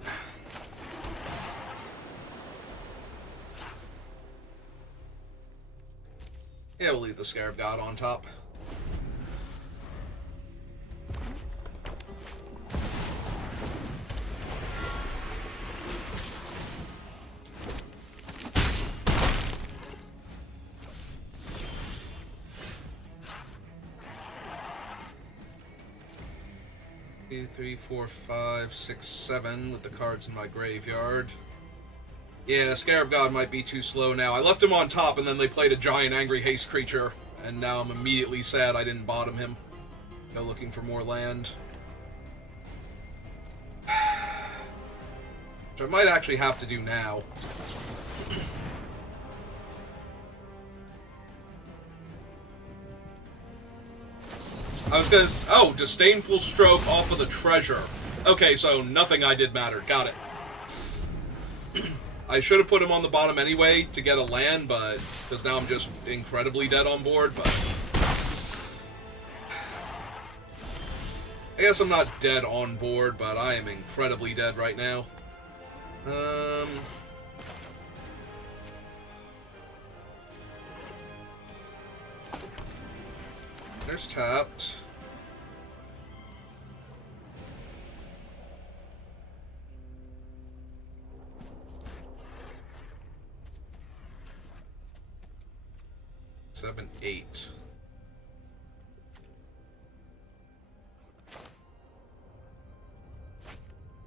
Yeah, we'll leave the Scarab God on top. 2, 3, 4, 5, 6, 7 with the cards in my graveyard. Yeah, Scarab God might be too slow now. I left him on top, and then they played a giant angry haste creature, and now I'm immediately sad I didn't bottom him. Go looking for more land. Which I might actually have to do now. I was gonna... Oh, Disdainful Stroke off of the treasure. Okay, so nothing I did mattered. Got it. I should have put him on the bottom anyway to get a land, but... Because now I'm just incredibly dead on board, but... I guess I'm not dead on board, but I am incredibly dead right now. There's tapped. Seven, 8.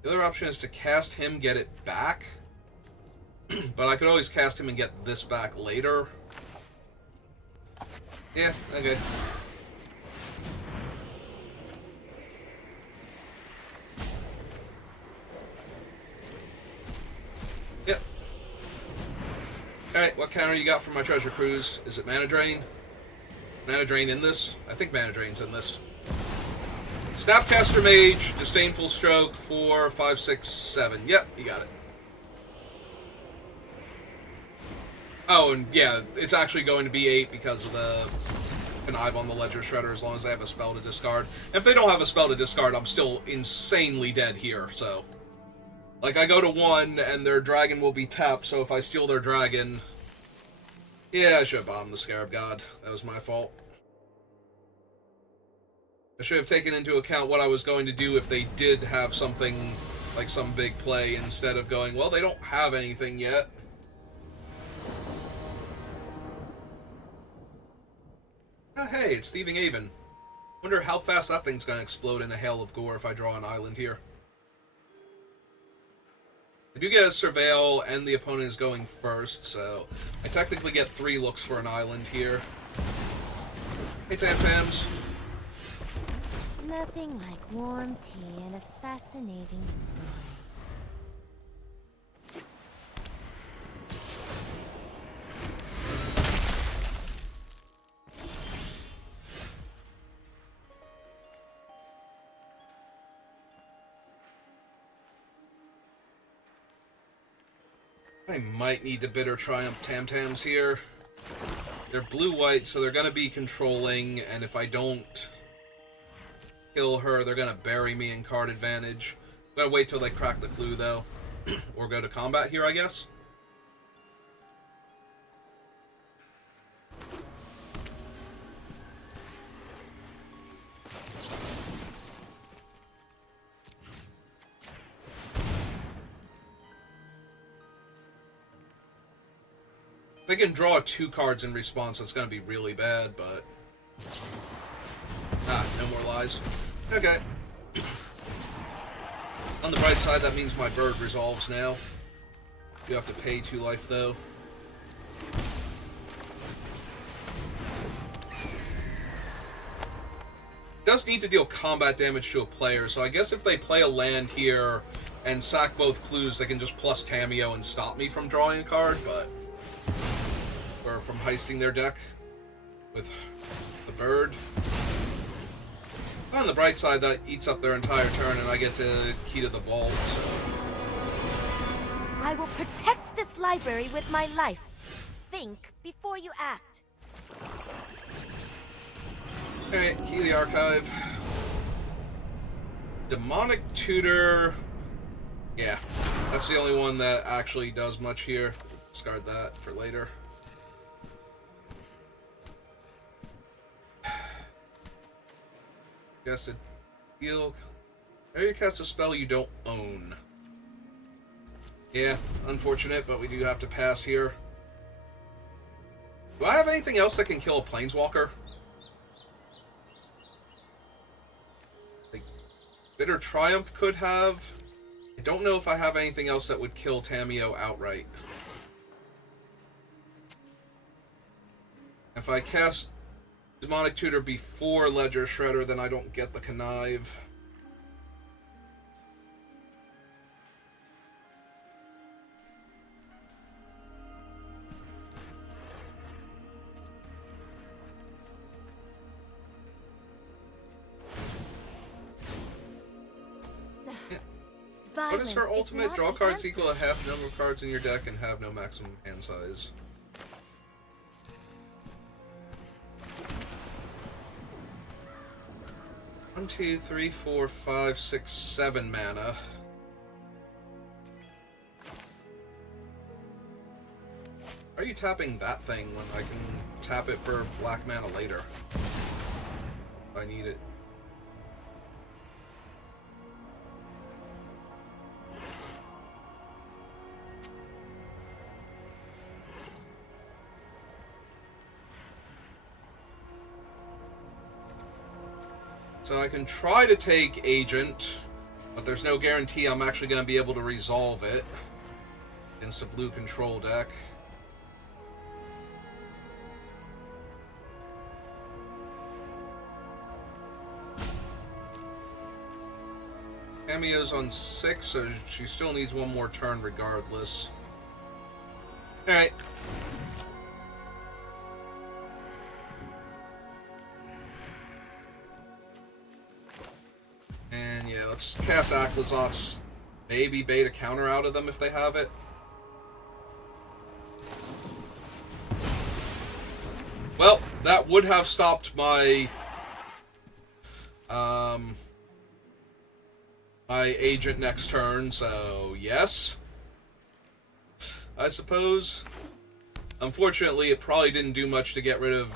The other option is to cast him, get it back. But I could always cast him and get this back later. Yeah, okay. Yep. Alright, what counter you got for my Treasure Cruise? Is it Mana Drain? Mana Drain in this? I think Mana Drain's in this. Snapcaster Mage, Disdainful Stroke, 4, 5, 6, 7. Yep, you got it. Oh, and yeah, it's actually going to be 8 because of the Connive on the Ledger Shredder as long as they have a spell to discard. If they don't have a spell to discard, I'm still insanely dead here, so... Like, I go to 1, and their dragon will be tapped, so if I steal their dragon... Yeah, I should have bombed the Scarab God. That was my fault. I should have taken into account what I was going to do if they did have something, like some big play, instead of going, well, they don't have anything yet. Ah, hey, it's Thieving Haven. Wonder how fast that thing's going to explode in a hail of gore if I draw an island here. I do get a Surveil, and the opponent is going first, so I technically get 3 looks for an island here. Hey, Tam Tams. Nothing like warm tea and a fascinating story. I might need to Bitter Triumph Tam Tams here. They're blue-white, so they're going to be controlling, and if I don't kill her, they're going to bury me in card advantage. I'm going to wait till they crack the clue, though. Or go to combat here, I guess. They can draw 2 cards in response, it's going to be really bad, but... Ah, no more lies. Okay. On the bright side, that means my bird resolves now. You have to pay 2 life, though. Does need to deal combat damage to a player, so I guess if they play a land here and sack both clues, they can just plus Tamiyo and stop me from drawing a card, but... Or from heisting their deck with the bird. On the bright side, that eats up their entire turn, and I get to key to the vault, so... I will protect this library with my life. Think before you act. Alright, key the archive. Demonic Tutor... Yeah, that's the only one that actually does much here. Discard that for later. Cast a deal. Area cast a spell you don't own. Yeah, unfortunate, but we do have to pass here. Do I have anything else that can kill a Planeswalker? Like, Bitter Triumph could have. I don't know if I have anything else that would kill Tamiyo outright. If I cast Demonic Tutor before Ledger Shredder, then I don't get the Connive. What is her ultimate? Draw cards equal a half number of cards in your deck and have no maximum hand size. One, two, three, four, five, six, 7 mana. Are you tapping that thing when I can tap it for black mana later? If I need it. So I can try to take Agent, but there's no guarantee I'm actually going to be able to resolve it against a blue control deck. Tamiyo's on 6, so she still needs one more turn regardless. Alright. And yeah, let's cast Aclazot's, maybe bait a counter out of them if they have it. Well, that would have stopped my my Agent next turn, so yes, I suppose. Unfortunately, it probably didn't do much to get rid of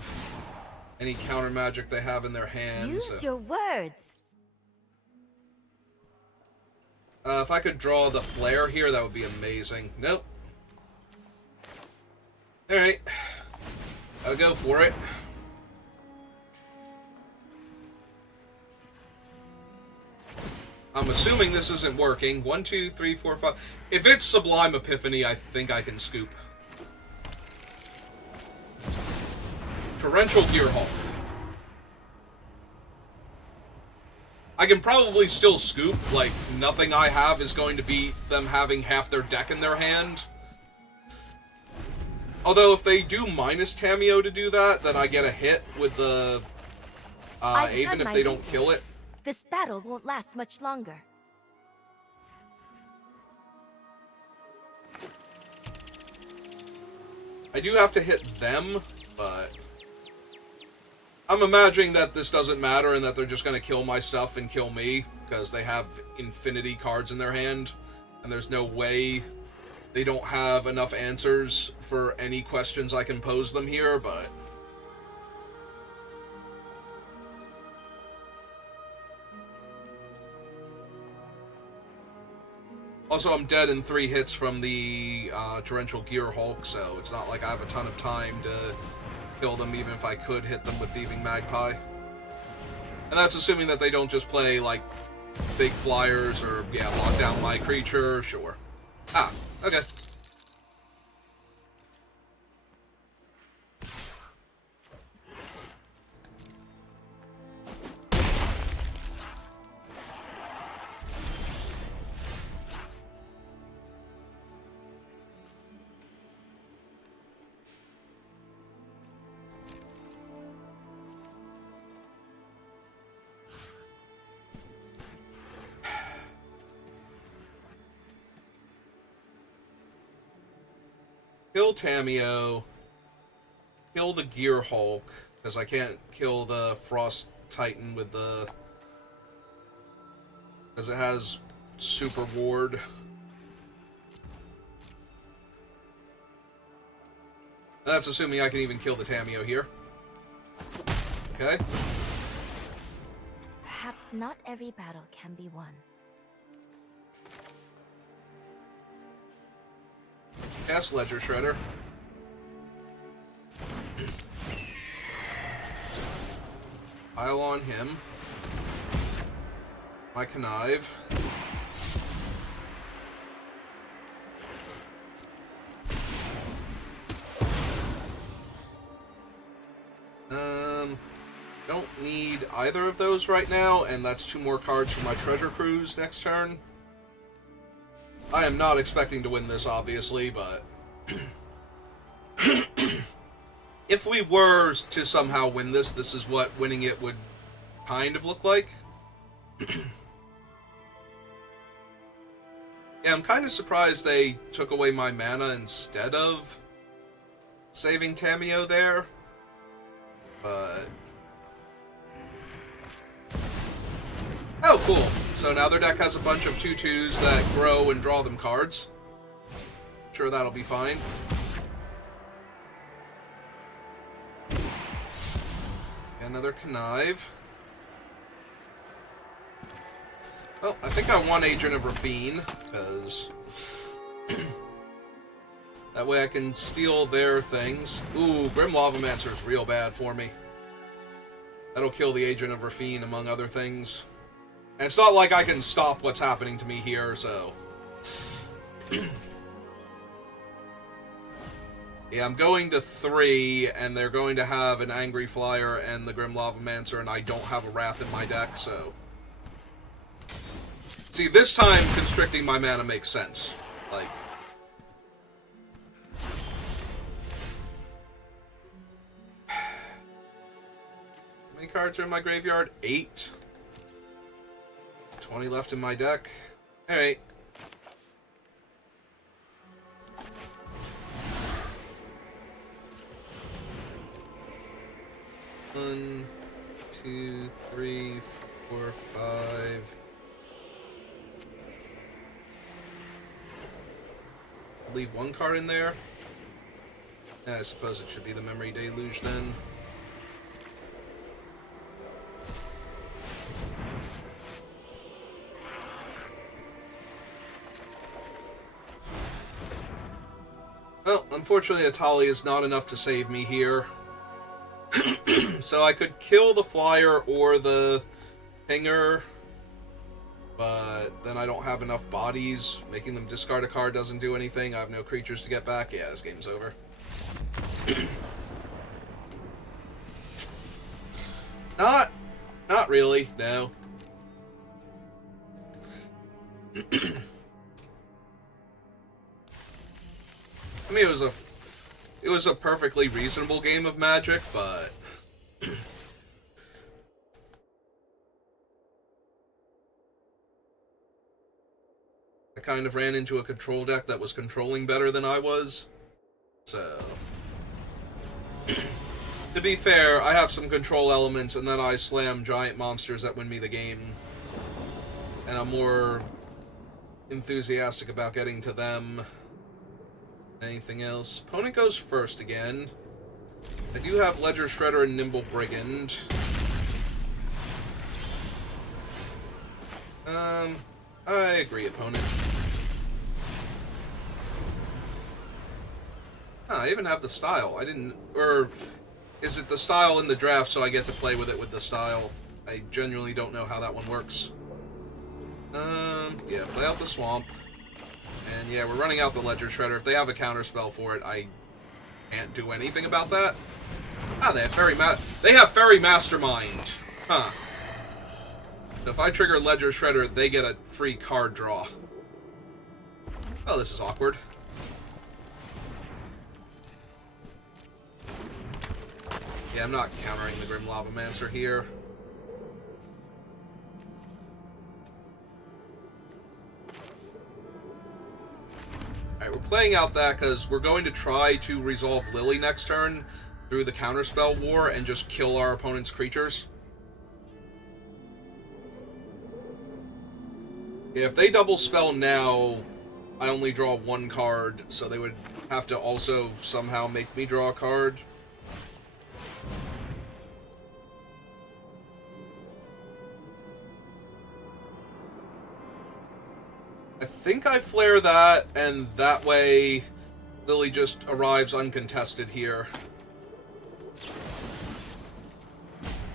any counter magic they have in their hands. Use your words. If I could draw the Flare here, that would be amazing. Nope. Alright. I'll go for it. I'm assuming this isn't working. 1, 2, 3, 4, 5. If it's Sublime Epiphany, I think I can scoop. Torrential Gearhulk. I can probably still scoop, like, nothing I have is going to beat them having half their deck in their hand. Although, if they do minus Tamiyo to do that, then I get a hit with the even if they don't kill it. This battle won't last much longer. I do have to hit them, but I'm imagining that this doesn't matter and that they're just going to kill my stuff and kill me, because they have infinity cards in their hand, and there's no way they don't have enough answers for any questions I can pose them here, but also, I'm dead in 3 hits from the Torrential Gearhulk, so it's not like I have a ton of time to kill them, even if I could hit them with Thieving Magpie. And that's assuming that they don't just play, like, big flyers or, yeah, lock down my creature, sure. Ah, okay. Kill Tamiyo, kill the Gearhulk, because I can't kill the Frost Titan with the... because it has Super Ward. That's assuming I can even kill the Tamiyo here. Okay. Perhaps not every battle can be won. Cast Ledger Shredder. Pile on him. my connive. Don't need either of those right now, and that's 2 more cards for my treasure cruise next turn. I am not expecting to win this, obviously, but if we were to somehow win this, this is what winning it would kind of look like. Yeah, I'm kind of surprised they took away my mana instead of saving Tamiyo there, but... Oh, cool. So now their deck has a bunch of 2/2s that grow and draw them cards. Sure, that'll be fine. Another connive. Well, I think I want Agent of Rafine, because that way I can steal their things. Ooh, Grim Lavamancer's real bad for me. That'll kill the Agent of Rafine, among other things. And it's not like I can stop what's happening to me here, so... Yeah, I'm going to 3, and they're going to have an Angry Flyer and the Grim Lavamancer, and I don't have a Wrath in my deck, so... See, this time, constricting my mana makes sense. Like... How many cards are in my graveyard? 8. 20 left in my deck. Alright. One, 2, 3, 4, 5. Leave 1 card in there. Yeah, I suppose it should be the Memory Deluge then. Well, unfortunately, Atali is not enough to save me here. So I could kill the flyer or the pinger, but then I don't have enough bodies. Making them discard a card doesn't do anything. I have no creatures to get back. Yeah, this game's over. Not really, no. I mean, it was a perfectly reasonable game of Magic, but I kind of ran into a control deck that was controlling better than I was. So, to be fair, I have some control elements, and then I slam giant monsters that win me the game. And I'm more enthusiastic about getting to them. Anything else? Opponent goes first again. I do have Ledger Shredder and Nimble Brigand. I agree, opponent. Huh, I even have the style. I didn't... Or, is it the style in the draft so I get to play with it with the style? I genuinely don't know how that one works. Yeah, play out the Swamp. And yeah, we're running out the Ledger Shredder. If they have a counterspell for it, I can't do anything about that. Ah, they have Fairy Mastermind. Huh. So if I trigger Ledger Shredder, they get a free card draw. Oh, this is awkward. Yeah, I'm not countering the Grim Lavamancer here. Alright, we're playing out that because we're going to try to resolve Lily next turn through the Counterspell War and just kill our opponent's creatures. Yeah, if they double spell now, I only draw 1 card, so they would have to also somehow make me draw a card. I think I flare that, and that way Lily just arrives uncontested here.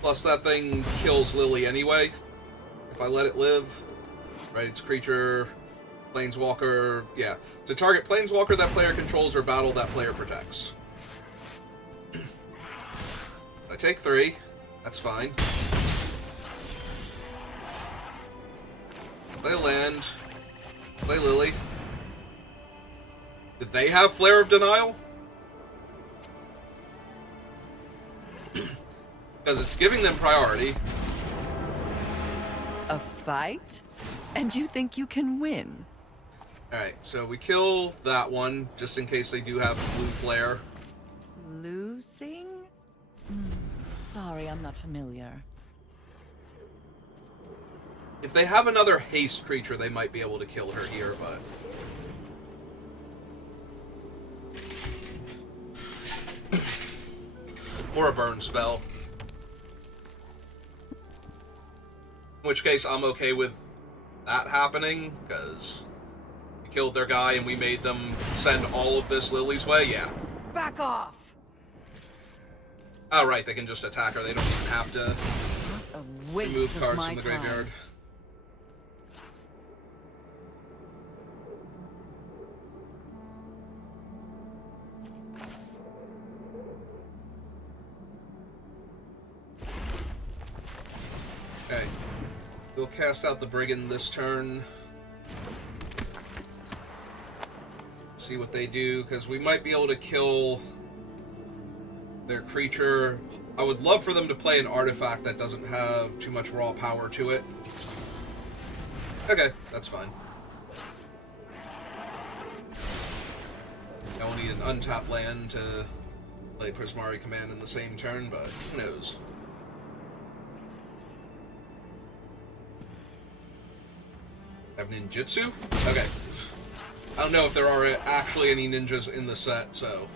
Plus that thing kills Lily anyway, if I let it live. Right, it's creature, planeswalker, yeah. To target planeswalker that player controls or battle that player protects. I take 3. That's fine. Play land. Play Lily. Did they have Flare of Denial? Because it's giving them priority. A fight? And you think you can win? Alright, so we kill that one, just in case they do have blue flare. Losing? Sorry, I'm not familiar. If they have another haste creature, they might be able to kill her here, but... or a burn spell. In which case, I'm okay with that happening, because we killed their guy and we made them send all of this Lily's way, yeah. Back off! Oh, right, they can just attack her. They don't even have to What a waste remove of cards my from the time. graveyard. Okay. We'll cast out the Brigand this turn. See what they do, because we might be able to kill their creature. I would love for them to play an artifact that doesn't have too much raw power to it. Okay, that's fine. Now we'll need an untapped land to play Prismari Command in the same turn, but who knows. Have ninjutsu? Okay. I don't know if there are actually any ninjas in the set, so...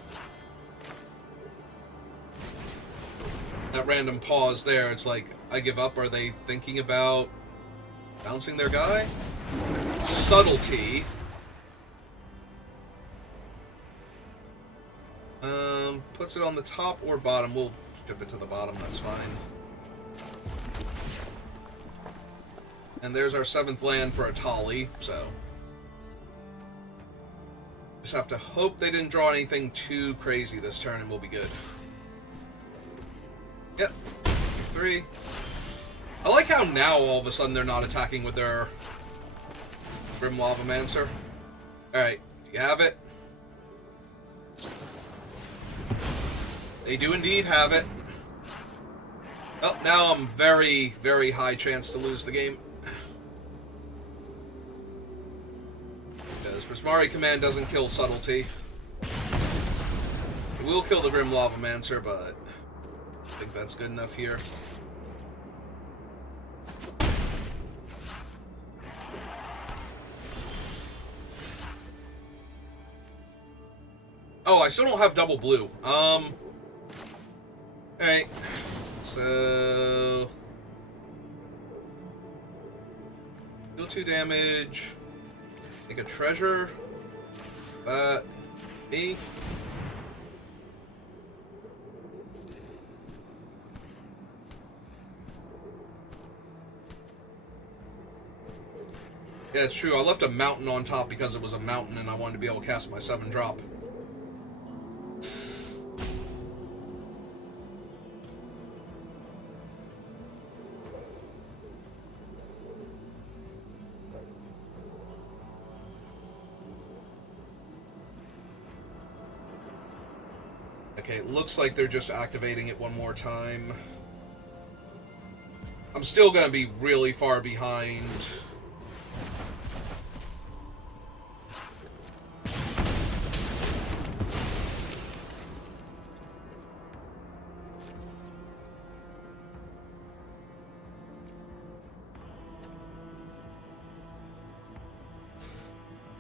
that random pause there, it's like, I give up. Are they thinking about bouncing their guy? Subtlety. Puts it on the top or bottom. We'll strip it to the bottom, that's fine. And there's our 7th land for a Tali, so... just have to hope they didn't draw anything too crazy this turn and we'll be good. Yep. 3. I like how now all of a sudden they're not attacking with their Grim Lavamancer. Alright, do you have it? They do indeed have it. Oh, now I'm very, very high chance to lose the game. Because Prismari Command doesn't kill Subtlety. It will kill the Grim Lavamancer, but I think that's good enough here. Oh, I still don't have double blue. Alright. So... deal 2 damage. Make a treasure. Me. Yeah, it's true. I left a mountain on top because it was a mountain and I wanted to be able to cast my 7-drop. Okay, it looks like they're just activating it one more time. I'm still gonna be really far behind.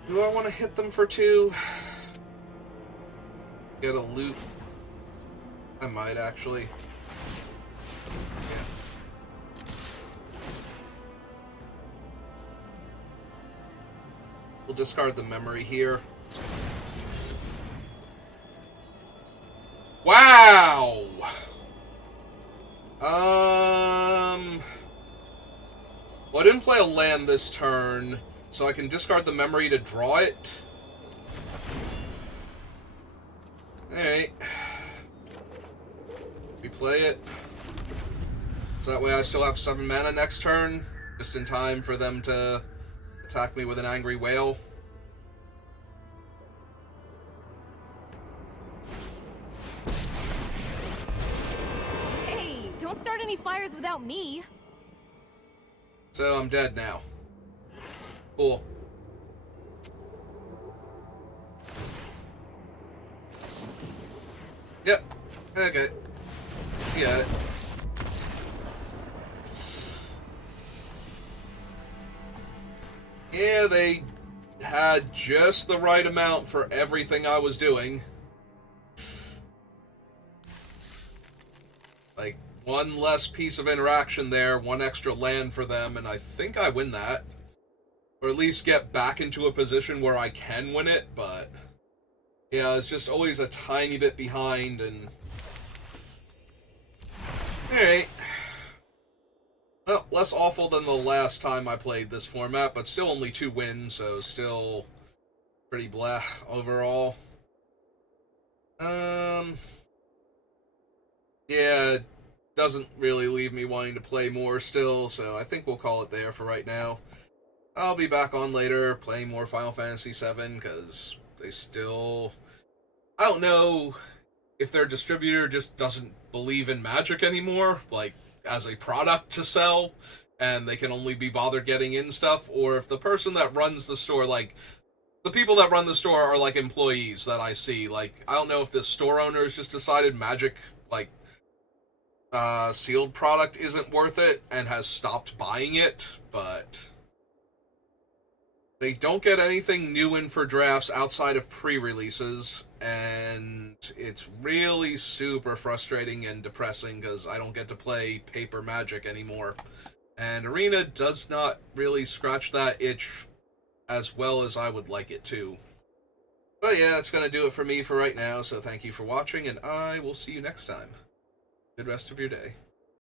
Do I want to hit them for 2? Get a loot. I might actually. Yeah. We'll discard the memory here. Wow! Well, I didn't play a land this turn, so I can discard the memory to draw it. Alright. We play it. So that way I still have 7 mana next turn, just in time for them to attack me with an Angry Whale. Hey, don't start any fires without me. So I'm dead now. Cool. Yep. Okay. Yeah. Yeah, they had just the right amount for everything I was doing. Like, one less piece of interaction there, one extra land for them, and I think I win that. Or at least get back into a position where I can win it, but... yeah, it's just always a tiny bit behind, and... alright. Well, less awful than the last time I played this format, but still only 2 wins, so still pretty blah overall. Yeah, it doesn't really leave me wanting to play more still, so I think we'll call it there for right now. I'll be back on later playing more Final Fantasy VII, because they still... I don't know if their distributor just doesn't believe in Magic anymore, like, as a product to sell, and they can only be bothered getting in stuff, or if the person that runs the store, like, the people that run the store are, like, employees that I see. Like, I don't know if the store owners just decided Magic, like, sealed product isn't worth it and has stopped buying it, but they don't get anything new in for drafts outside of pre-releases, and it's really super frustrating and depressing because I don't get to play paper Magic anymore. And Arena does not really scratch that itch as well as I would like it to. But yeah, that's going to do it for me for right now, so thank you for watching, and I will see you next time. Good rest of your day.